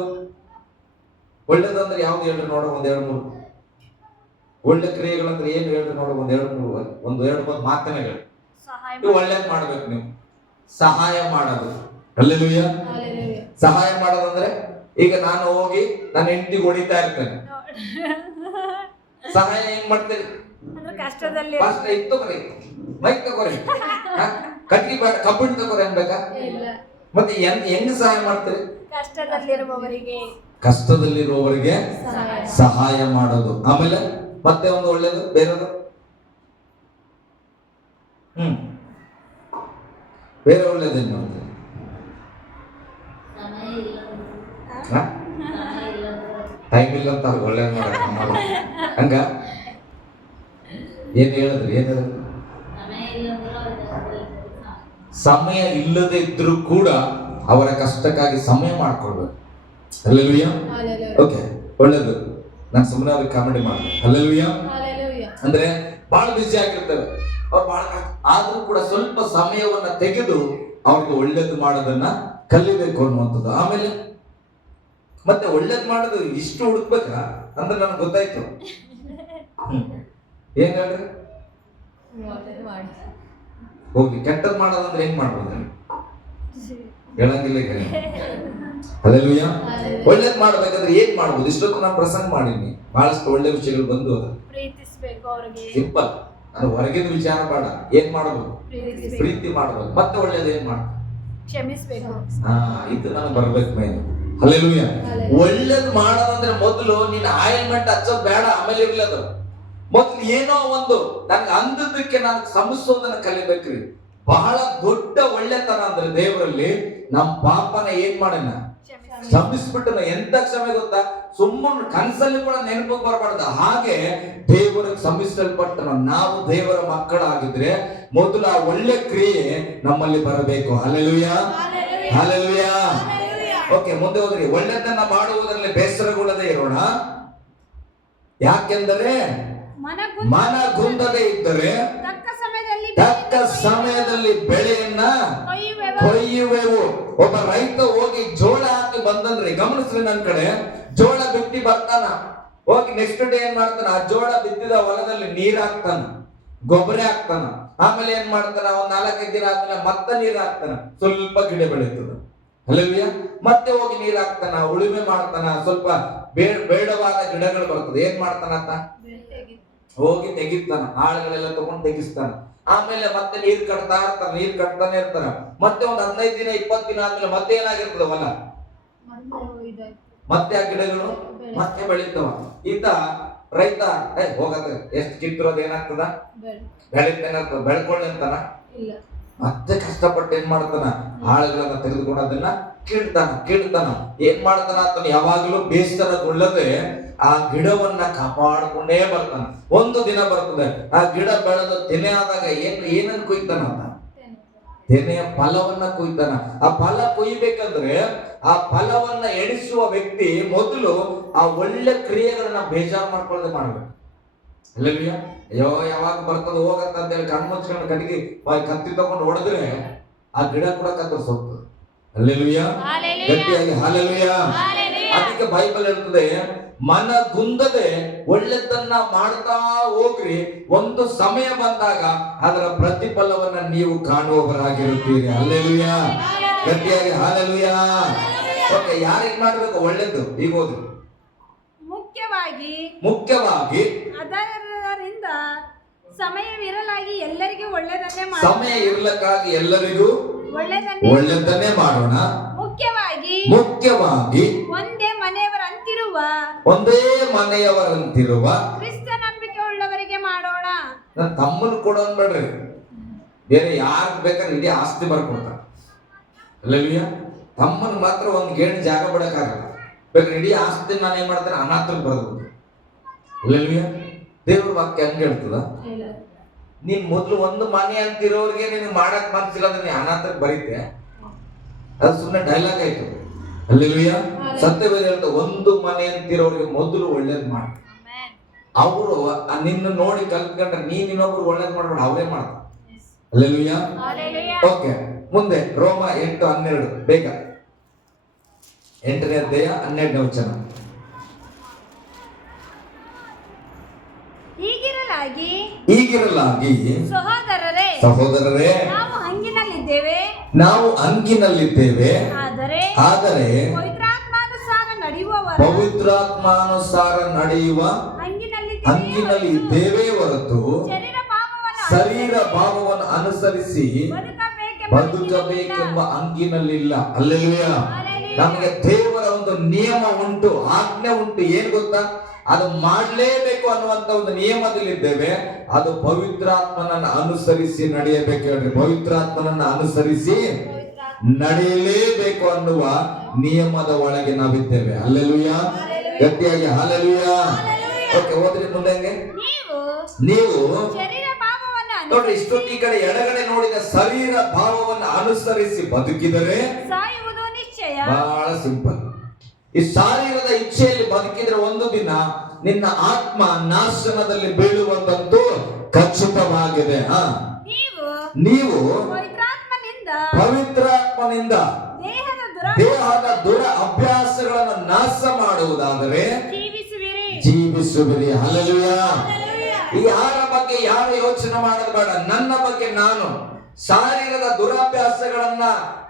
ಒಳ್ಳೇದಂದ್ರೆ ಯಾವ್ದು ಹೇಳ್ರಿ ನೋಡ, ಒಂದೆರಡು ಮೂರು ಒಳ್ಳೆ ಕ್ರಿಯೆಗಳಂದ್ರೆ ಏನು ಹೇಳ್ರಿ ನೋಡ, ಒಂದೆರಡು ಮೂರು ಮಾತನೆಗಳು. ನೀವು ಒಳ್ಳೇದ್ ಮಾಡ್ಬೇಕು. ನೀವು ಸಹಾಯ ಮಾಡೋದು. ಹಲ್ಲೆಲೂಯಾ. ಸಹಾಯ ಮಾಡೋದಂದ್ರೆ ಈಗ ನಾನು ಹೋಗಿ ನನ್ನ ಹೆಂಡತಿಗೆ ಹೊಡಿತಾ ಇರ್ತೇನೆ, ಸಹಾಯ ಹೆಂಗ್ ಮಾಡ್ತೇನೆ? ಕಷ್ಟದಲ್ಲಿ ತಗೋರಿ, ಮೈಕ್ ತಗೋರಿ, ಕಟ್ಟಿ ಬೇಡ, ಕಬ್ಬಿಣ ತಗೋರಿ ಅನ್ಬೇಕಾ? ಮತ್ತೆ ಹೆಂಗ್ ಸಹಾಯ ಮಾಡ್ತೀರಿ? ಕಷ್ಟದಲ್ಲಿರುವವರಿಗೆ ಸಹಾಯ ಮಾಡೋದು. ಆಮೇಲೆ ಮತ್ತೆ ಒಂದು ಒಳ್ಳೇದು ಬೇರೆದು, ಬೇರೆ ಒಳ್ಳೇದೇನು ಮಾಡ್ತೀರಿ? ಟೈಮ್ ಇಲ್ಲ ಅಂತ ಒಳ್ಳೇದು ಮಾಡ ಹಂಗ ಏನ್ ಹೇಳಿದ್ರಿ? ಏನ್ ಹೇಳಿದ್ರಿ? ಸಮಯ ಇಲ್ಲದೆ ಇದ್ರೂ ಕೂಡ ಅವರ ಕಷ್ಟಕ್ಕಾಗಿ ಸಮಯ ಮಾಡ್ಕೊಡ್ಬೇಕು. ಹಲ್ಲೆಲೂಯಾ. ಓಕೆ, ಒಳ್ಳೇದು. ನಾನು ಸುಮ್ಮನೆ ಅವ್ರಿಗೆ ಕಾಮಿಡಿ ಮಾಡಿದೆ. ಹಲ್ಲೆಲೂಯಾ ಅಂದ್ರೆ ಬಹಳ ಬಿಸಿ ಆಗಿರ್ತೇವೆ ಅವ್ರು, ಬಹಳ ಆದ್ರೂ ಕೂಡ ಸ್ವಲ್ಪ ಸಮಯವನ್ನ ತೆಗೆದು ಅವ್ರಿಗೆ ಒಳ್ಳೇದು ಮಾಡೋದನ್ನ ಕಲಿಬೇಕು ಅನ್ನುವಂಥದ್ದು. ಆಮೇಲೆ ಮತ್ತೆ ಒಳ್ಳೇದು ಮಾಡೋದು ಇಷ್ಟು ಹುಡುಕ್ಬೇಕಾ ಅಂದ್ರೆ ನನಗೆ ಗೊತ್ತಾಯ್ತು. ಏನ್ ಹೇಳ್ರಿ? ಹೋಗಿ ಕೆಟ್ಟದ್ ಮಾಡೋದಂದ್ರೆ ಏನ್ ಮಾಡ್ಬೋದು ಹೇಳಂಗಿಲ್ಲ. ಹಲ್ಲೆಲೂಯಾ. ಒಳ್ಳೇದ್ ಮಾಡ್ಬೇಕಾದ್ರೆ ಏನ್ ಮಾಡ್ಬೋದು? ಇಷ್ಟೊತ್ತು ನಾನು ಪ್ರಸಂಗ ಮಾಡೀನಿ, ಬಹಳಷ್ಟು ಒಳ್ಳೆ ವಿಷಯಗಳು ಬಂದು ಸಿಂಪಲ್. ನಾನು ಹೊರಗಿನ ವಿಚಾರ ಬೇಡ. ಏನ್ ಮಾಡ್ಬೋದು? ಪ್ರೀತಿ ಮಾಡ್ಬೋದು. ಮತ್ತೆ ಒಳ್ಳೇದು ಏನ್ ಮಾಡ್ಬೋದು? ಕ್ಷಮಿಸಬೇಕು. ಇದು ನನಗೆ ಬರ್ಬೇಕು ಮೇನ್. ಹಲ್ಲೆಲೂಯಾ. ಒಳ್ಳೇದು ಮಾಡೋದಂದ್ರೆ ಮೊದಲು ನೀನು ಆಯಿಲ್ಮೆಂಟ್ ಹಚ್ಚೋದು ಬೇಡ, ಆಮೇಲೆ ಇರ್ಲದು. ಮೊದ್ಲು ಏನೋ ಒಂದು ನನ್ಗೆ ಅಂದದಕ್ಕೆ ನಾನು ಶ್ರಮಿಸೋದನ್ನ ಕಲಿಬೇಕ್ರಿ. ಬಹಳ ದೊಡ್ಡ ಒಳ್ಳೆತನ ಅಂದ್ರೆ ದೇವರಲ್ಲಿ ನಮ್ ಪಾಪನ ಏನ್ ಮಾಡೋಣ? ಕ್ಷಮಿಸ್ಬಿಟ್ಟು. ಎಂತ ಕ್ಷಮೆ ಗೊತ್ತಾ? ಸುಮ್ಮನೆ ಕನಸಲ್ಲಿ ಕೂಡ ನೆನಪಿಗೆ ಬರಬಾರ್ದು. ಹಾಗೆ ದೇವರಿಗೆ ಕ್ಷಮಿಸಲ್ಪಟ್ಟ ನಾವು ದೇವರ ಮಕ್ಕಳಾಗಿದ್ರೆ ಮೊದಲು ಆ ಒಳ್ಳೆ ಕ್ರಿಯೆ ನಮ್ಮಲ್ಲಿ ಬರಬೇಕು. Hallelujah, hallelujah. ಓಕೆ, ಮುಂದೆ ಹೋದ್ರಿ. ಒಳ್ಳೆದನ್ನ ಮಾಡುವುದರಲ್ಲಿ ಬೇಸರಗೊಳ್ಳದೆ ಇರೋಣ, ಯಾಕೆಂದರೆ ಮನಗುಂದದೆ ಇದ್ದರೆ ತಕ್ಕ ಸಮಯದಲ್ಲಿ ಬೆಳೆಯನ್ನ ಕೊಯ್ಯುವೆವು. ಒಬ್ಬ ರೈತ ಹೋಗಿ ಜೋಳ ಹಾಕಿ ಬಂದಂದ್ರೆ, ಗಮನಿಸ್ರಿ ನನ್ನ ಕಡೆ, ಜೋಳ ಬಿತ್ತಿ ಬರ್ತಾನ, ಹೋಗಿ ನೆಕ್ಸ್ಟ್ ಡೇ ಏನ್ ಮಾಡ್ತಾನ? ಆ ಜೋಳ ಬಿತ್ತಿದ ಹೊಲದಲ್ಲಿ ನೀರ್ ಹಾಕ್ತಾನ, ಗೊಬ್ಬರ ಹಾಕ್ತಾನ. ಆಮೇಲೆ ಏನ್ ಮಾಡ್ತಾನ? ಒಂದ್ 4-5 ದಿನ ಆದ್ಮೇಲೆ ಮತ್ತೆ ನೀರ್ ಹಾಕ್ತಾನ, ಸ್ವಲ್ಪ ಗಿಡ ಬೆಳೀತದ. ಹಲ್ಲೆಲೂಯಾ. ಮತ್ತೆ ಹೋಗಿ ನೀರ್ ಹಾಕ್ತಾನ, ಉಳುಮೆ ಮಾಡ್ತಾನ, ಸ್ವಲ್ಪ ಬೇಡವಾದ ಗಿಡಗಳು ಬರ್ತದೆ. ಏನ್ ಮಾಡ್ತಾನ? ಹೋಗಿ ತೆಗಿತಾನ, ಆಳುಗಳೆಲ್ಲ ತಗೊಂಡು ತೆಗಿಸ್ತಾನ. ಆಮೇಲೆ ಮತ್ತೆ ನೀರ್ ಕಟ್ತಾನೆ ಇರ್ತಾರ. ಮತ್ತೆ ಒಂದ್ 15 ದಿನ 20 ದಿನ ಆದ್ಮೇಲೆ ಮತ್ತೆ ಏನಾಗಿರ್ತದ ಹೊಲ? ಮತ್ತೆ ಆ ಗಿಡಗಳು ಮತ್ತೆ ಬೆಳೀತಾವ. ಈತ ರೈತ ಹೋಗದ ಎಷ್ಟು ಕಿತ್ತಿರೋದು ಏನಾಗ್ತದ? ಬೆಳಿತೇನೆ, ಬೆಳ್ಕೊಳ್ಳಿ ಅಂತಾನ. ಮತ್ತೆ ಕಷ್ಟಪಟ್ಟು ಏನ್ ಮಾಡ್ತಾನ? ಆಳುಗಳನ್ನ ತೆಗೆದುಕೊಂಡು ಅದನ್ನ ಕೀಳ್ತಾನ. ಏನ್ ಮಾಡ್ತಾನ? ಆತನ ಯಾವಾಗಲೂ ಬೇಸರಗೊಳ್ಳದೆ ಆ ಗಿಡವನ್ನ ಕಾಪಾಡ್ಕೊಂಡೇ ಬರ್ತಾನ. ಒಂದು ದಿನ ಬರ್ತದೆ, ಆ ಗಿಡ ಬೆಳೆದು ತೆನೆ ಆದಾಗ ಏನನ್ನ ಕೊಯ್ತಾನ? ತೆನೆಯ ಫಲವನ್ನ ಕೊಯ್ತಾನ. ಆ ಫಲ ಕೊಯ್ಬೇಕಂದ್ರೆ ಆ ಫಲವನ್ನ ಎಣಿಸುವ ವ್ಯಕ್ತಿ ಮೊದಲು ಆ ಒಳ್ಳೆ ಕ್ರಿಯೆಗಳನ್ನ ಬೇಜಾರು ಮಾಡ್ಕೊಳ್ಳದೆ ಮಾಡ್ಬೇಕು. ಅಲ್ಲಲ್ವಿಯ? ಅಯ್ಯೋ ಯಾವಾಗ ಬರ್ತದ ಹೋಗತ್ತ ಅಂತ ಹೇಳಿ ಕಣ್ಮುಚ್ಕೊಂಡು ಕಡೆಗೆ ಕತ್ತಿ ತಗೊಂಡು ಹೊಡೆದ್ರೆ ಆ ಗಿಡ ಕೂಡ ಕತ್ತರಿಸೋಗ್ತದೆ. ಅಲ್ಲೆಲುಯ್ಯ, ಗಟ್ಟಿಯಾಗಿ ಹಾಲೆಲುಯ್ಯ. ಅದಕ್ಕೆ ಬೈಬಲ್ ಹೇಳ್ತದೆ, ಮನಗುಂದದೆ ಒಳ್ಳೆದನ್ನ ಮಾಡ್ತಾ ಹೋಗ್ರಿ, ಒಂದು ಸಮಯ ಬಂದಾಗ ಅದರ ಪ್ರತಿಫಲವನ್ನ ನೀವು ಕಾಣುವವರಾಗಿರುತ್ತೀರಿ. ಅಲ್ಲೆಲುಯ್ಯ, ಗಟ್ಟಿಯಾಗಿ ಹಾಲೆಲುಯ್ಯ. ಓಕೆ, ಯಾರಿಗೆ ಮಾಡ್ಬೇಕು ಒಳ್ಳೆದ್ದು? ಈಗ ಹೋದ್ರಿ. ಮುಖ್ಯವಾಗಿ ಅದರಿಂದ ಸಮಯವಿರಲಾಗಿ ಎಲ್ಲರಿಗೂ ಒಳ್ಳೆಯದನ್ನೇ ಮಾಡೋಣ. ಸಮಯ ಇರಲಕ್ಕಾಗಿ ಎಲ್ಲರಿಗೂ ಒಳ್ಳೆದನ್ನೇ ಮಾಡೋಣ. ಮುಖ್ಯವಾಗಿ ಒಂದೇ ಮನೆಯವರಂತಿರುವ ಕ್ರಿಸ್ತ ನಂಬಿಕೆ ಉಳ್ಳವರಿಗೆ ಮಾಡೋಣ. ನನ್ನ ತಮ್ಮನ ಕೊಡೋನ್ ಬೇಡ್ರಿ, ಬೇರೆ ಯಾರು ಬೇಕಾದ್ರೆ ಇಡೀ ಆಸ್ತಿ ಬರ್ಕೊಡ್ತಾರ. ಅಲ್ಲಲ್ವಿಯ? ತಮ್ಮನ್ ಮಾತ್ರ ಒಂದ್ ಗೇಣು ಜಾಗ ಬಿಡಕ್ಕಾಗಲ್ಲ. ಬೇಕಾದ್ರೆ ಇಡೀ ಆಸ್ತಿ ನಾನು ಏನ್ ಮಾಡ್ತೇನೆ? ಅನಾಥರಿಗೆ ಬರಬಹುದು. ಅಲ್ಲಲ್ವಿಯ? ದೇವ್ರ ವಾಕ್ಯ ಹಂಗೆ ಹೇಳ್ತದ. ನೀನ್ ಮೊದ್ಲು ಒಂದು ಮನೆ ಅಂತಿರೋರಿಗೆ ನೀನು ಮಾಡಕ್ ಮನ್ಸಿಲ್ಲ ಅಂದ್ರೆ ನೀ ಅನಾಥರಿಗೆ ಬರೀತೆ. ಅದು ಸುಮ್ಮನೆ ಡೈಲಾಗ್ ಆಯ್ತು. ಹಲ್ಲೆಲೂಯಾ. ಸತ್ಯವೇದ ಹೇಳ್ತಾ ಒಂದು ಮನೆ ಅಂತಿರೋರಿಗೆ ಮೊದಲು ಒಳ್ಳೇದ್ ಮಾಡಿ. ಅವರು ನಿನ್ನ ನೋಡಿ ಕಲ್ತ್ಕೊಂಡ್ರೆ ನೀನ್ ಇನ್ನೊಬ್ರು ಒಳ್ಳೇದ್ ಮಾಡ್ಬೇಡ, ಅವರೇ ಮಾಡ್ತಾರೆ. ಹಲ್ಲೆಲೂಯಾ. ಓಕೆ, ಮುಂದೆ ರೋಮ 8:12 ಬೇಗ 8ನೇ ಅಧ್ಯಾಯ 12ನೇ ವಚನ. ಹೀಗಿರಲಾಗಿ ಸಹೋದರರೇ ನಾವು ಹಂಗಿನಲ್ಲಿದ್ದೇವೆ ಆದರೆ ಪವಿತ್ರಾತ್ಮಾನುಸಾರ ನಡೆಯುವ ಹಂಗಿನಲ್ಲಿ ಇದ್ದೇವೆ ಹೊರತು ಶರೀರ ಭಾವವನ್ನು ಅನುಸರಿಸಿ ಬದುಕಬೇಕೆಂಬ ಹಂಗಿನಲ್ಲಿಲ್ಲ. ಹಲ್ಲೆಲೂಯಾ. ನಮಗೆ ದೇವರ ಒಂದು ನಿಯಮ ಉಂಟು, ಆಜ್ಞೆ ಉಂಟು. ಏನ್ ಗೊತ್ತಾ? ಅದು ಮಾಡಲೇಬೇಕು ಅನ್ನುವಂತ ಒಂದು ನಿಯಮದಲ್ಲಿದ್ದೇವೆ. ಅದು ಪವಿತ್ರಾತ್ಮನನ್ನು ಅನುಸರಿಸಿ ನಡೆಯಬೇಕು. ಹೇಳ್ರಿ, ಪವಿತ್ರಾತ್ಮನನ್ನು ಅನುಸರಿಸಿ ನಡೆಯಲೇಬೇಕು ಅನ್ನುವ ನಿಯಮದ ಒಳಗೆ ನಾವಿದ್ದೇವೆ. ಹಲ್ಲೆಲೂಯಾ. ಗಟ್ಟಿಯಾಗಿ ಹಲ್ಲೆಲೂಯಾ. ಓಕೆ, ಹೋದ್ರಿ ಮುಂದೆ. ನೀವು ನೋಡ್ರಿ, ಇಷ್ಟೊತ್ತು ಈ ಕಡೆ ಎಡಗಡೆ ನೋಡಿದ ಶರೀರ ಭಾವವನ್ನು ಅನುಸರಿಸಿ ಬದುಕಿದರೆ ಸಾಯುವುದು ನಿಶ್ಚಯ. ಬಹಳ ಸಿಂಪಲ್. ಈ ಶಾರೀರದ ಇಚ್ಛೆಯಲ್ಲಿ ಬದುಕಿದ್ರೆ ಒಂದು ದಿನ ನಿನ್ನ ಆತ್ಮ ನಾಶನದಲ್ಲಿ ಬೀಳುವಂತದ್ದು ಖಚಿತವಾಗಿದೆ. ನೀವು ಪವಿತ್ರಾತ್ಮನಿಂದ ದೇಹದ ದುರ ಅಭ್ಯಾಸಗಳನ್ನು ನಾಶ ಮಾಡುವುದಾದರೆ ಜೀವಿಸುವಿರಿ. ಹಲ್ಲೆಲೂಯಾ. ಯಾರ ಬಗ್ಗೆ ಯಾರು ಯೋಚನೆ ಮಾಡೋದು ಬೇಡ, ನನ್ನ ಬಗ್ಗೆ ನಾನು ಶಾರೀರದ ದುರಾಭ್ಯಾಸಗಳನ್ನ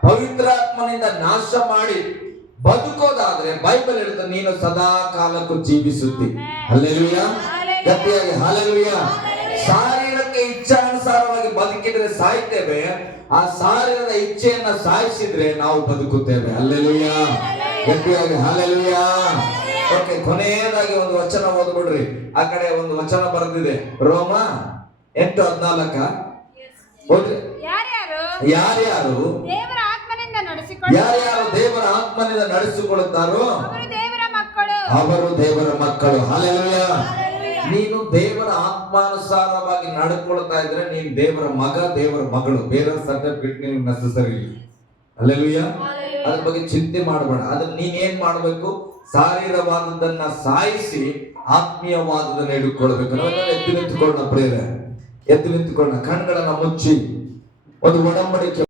ಪವಿತ್ರಾತ್ಮನಿಂದ ನಾಶ ಮಾಡಿ ಬದುಕೋದಾದ್ರೆ ಬೈಬಲ್ ಹೇಳುತ್ತೆ ನೀನು ಸದಾ ಕಾಲಕ್ಕೂ ಜೀವಿಸುತ್ತಿ. ಹಲ್ಲೆಲೂಯಾ. ಗಟ್ಟಿಯಾಗಿ ಹಲ್ಲೆಲೂಯಾ. ಶಾರೀರಕ್ಕೆ ಇಚ್ಛಾನುಸಾರವಾಗಿ ಬದುಕಿದ್ರೆ ಸಾಯ್ತೇವೆ, ಆ ಶಾರೀರದ ಇಚ್ಛೆಯನ್ನ ಸಾಯಿಸಿದ್ರೆ ನಾವು ಬದುಕುತ್ತೇವೆ. ಹಲ್ಲೆಲೂಯಾ. ಗಟ್ಟಿಯಾಗಿ ಹಲ್ಲೆಲೂಯಾ. ಓಕೆ, ಕೊನೆಯದಾಗಿ ಒಂದು ವಚನ ಓದ್ಬಿಡ್ರಿ. ಆ ಕಡೆ ಒಂದು ವಚನ ಬರೆದಿದೆ, ರೋಮ 8:14. ಓದ್ರಿ. ಯಾರ್ಯಾರು ದೇವರ ಆತ್ಮನಿಂದ ನಡೆಸಿಕೊಳ್ಳುತ್ತಾರೋ ಅವರು ದೇವರ ಮಕ್ಕಳು. ಹಲ್ಲೆಲೂಯಾ. ನೀನು ದೇವರ ಆತ್ಮಾನುಸಾರವಾಗಿ ನಡ್ಕೊಳ್ತಾ ಇದ್ರೆ ನೀನು ದೇವರ ಮಗ, ದೇವರ ಮಗಳು. ಬೇರೆ ಸರ್ಟಿಫಿಕೇಟ್ ನಿಮ್ಗೆ ನೆಸಸರಿ ಇಲ್ಲ. ಹಲ್ಲೆಲೂಯಾ. ಅದ್ರ ಬಗ್ಗೆ ಚಿಂತೆ ಮಾಡಬೇಡ. ಅದನ್ನ ನೀನ್ ಏನ್ ಮಾಡ್ಬೇಕು? ಶಾರೀರವಾದದನ್ನ ಸಾಯಿಸಿ ಆತ್ಮೀಯವಾದದನ್ನ ಹಿಡ್ಕೊಳ್ಬೇಕು. ಎದ್ದು ನಿಂತುಕೊಳ್ಳೋಣ ಪ್ರೇರೆ, ಎದ್ದು ನಿಂತುಕೊಳ್ಳೋಣ, ಕಣ್ಗಳನ್ನ ಮುಚ್ಚಿ ಒಂದು ಒಡಂಬಡಿಕೆ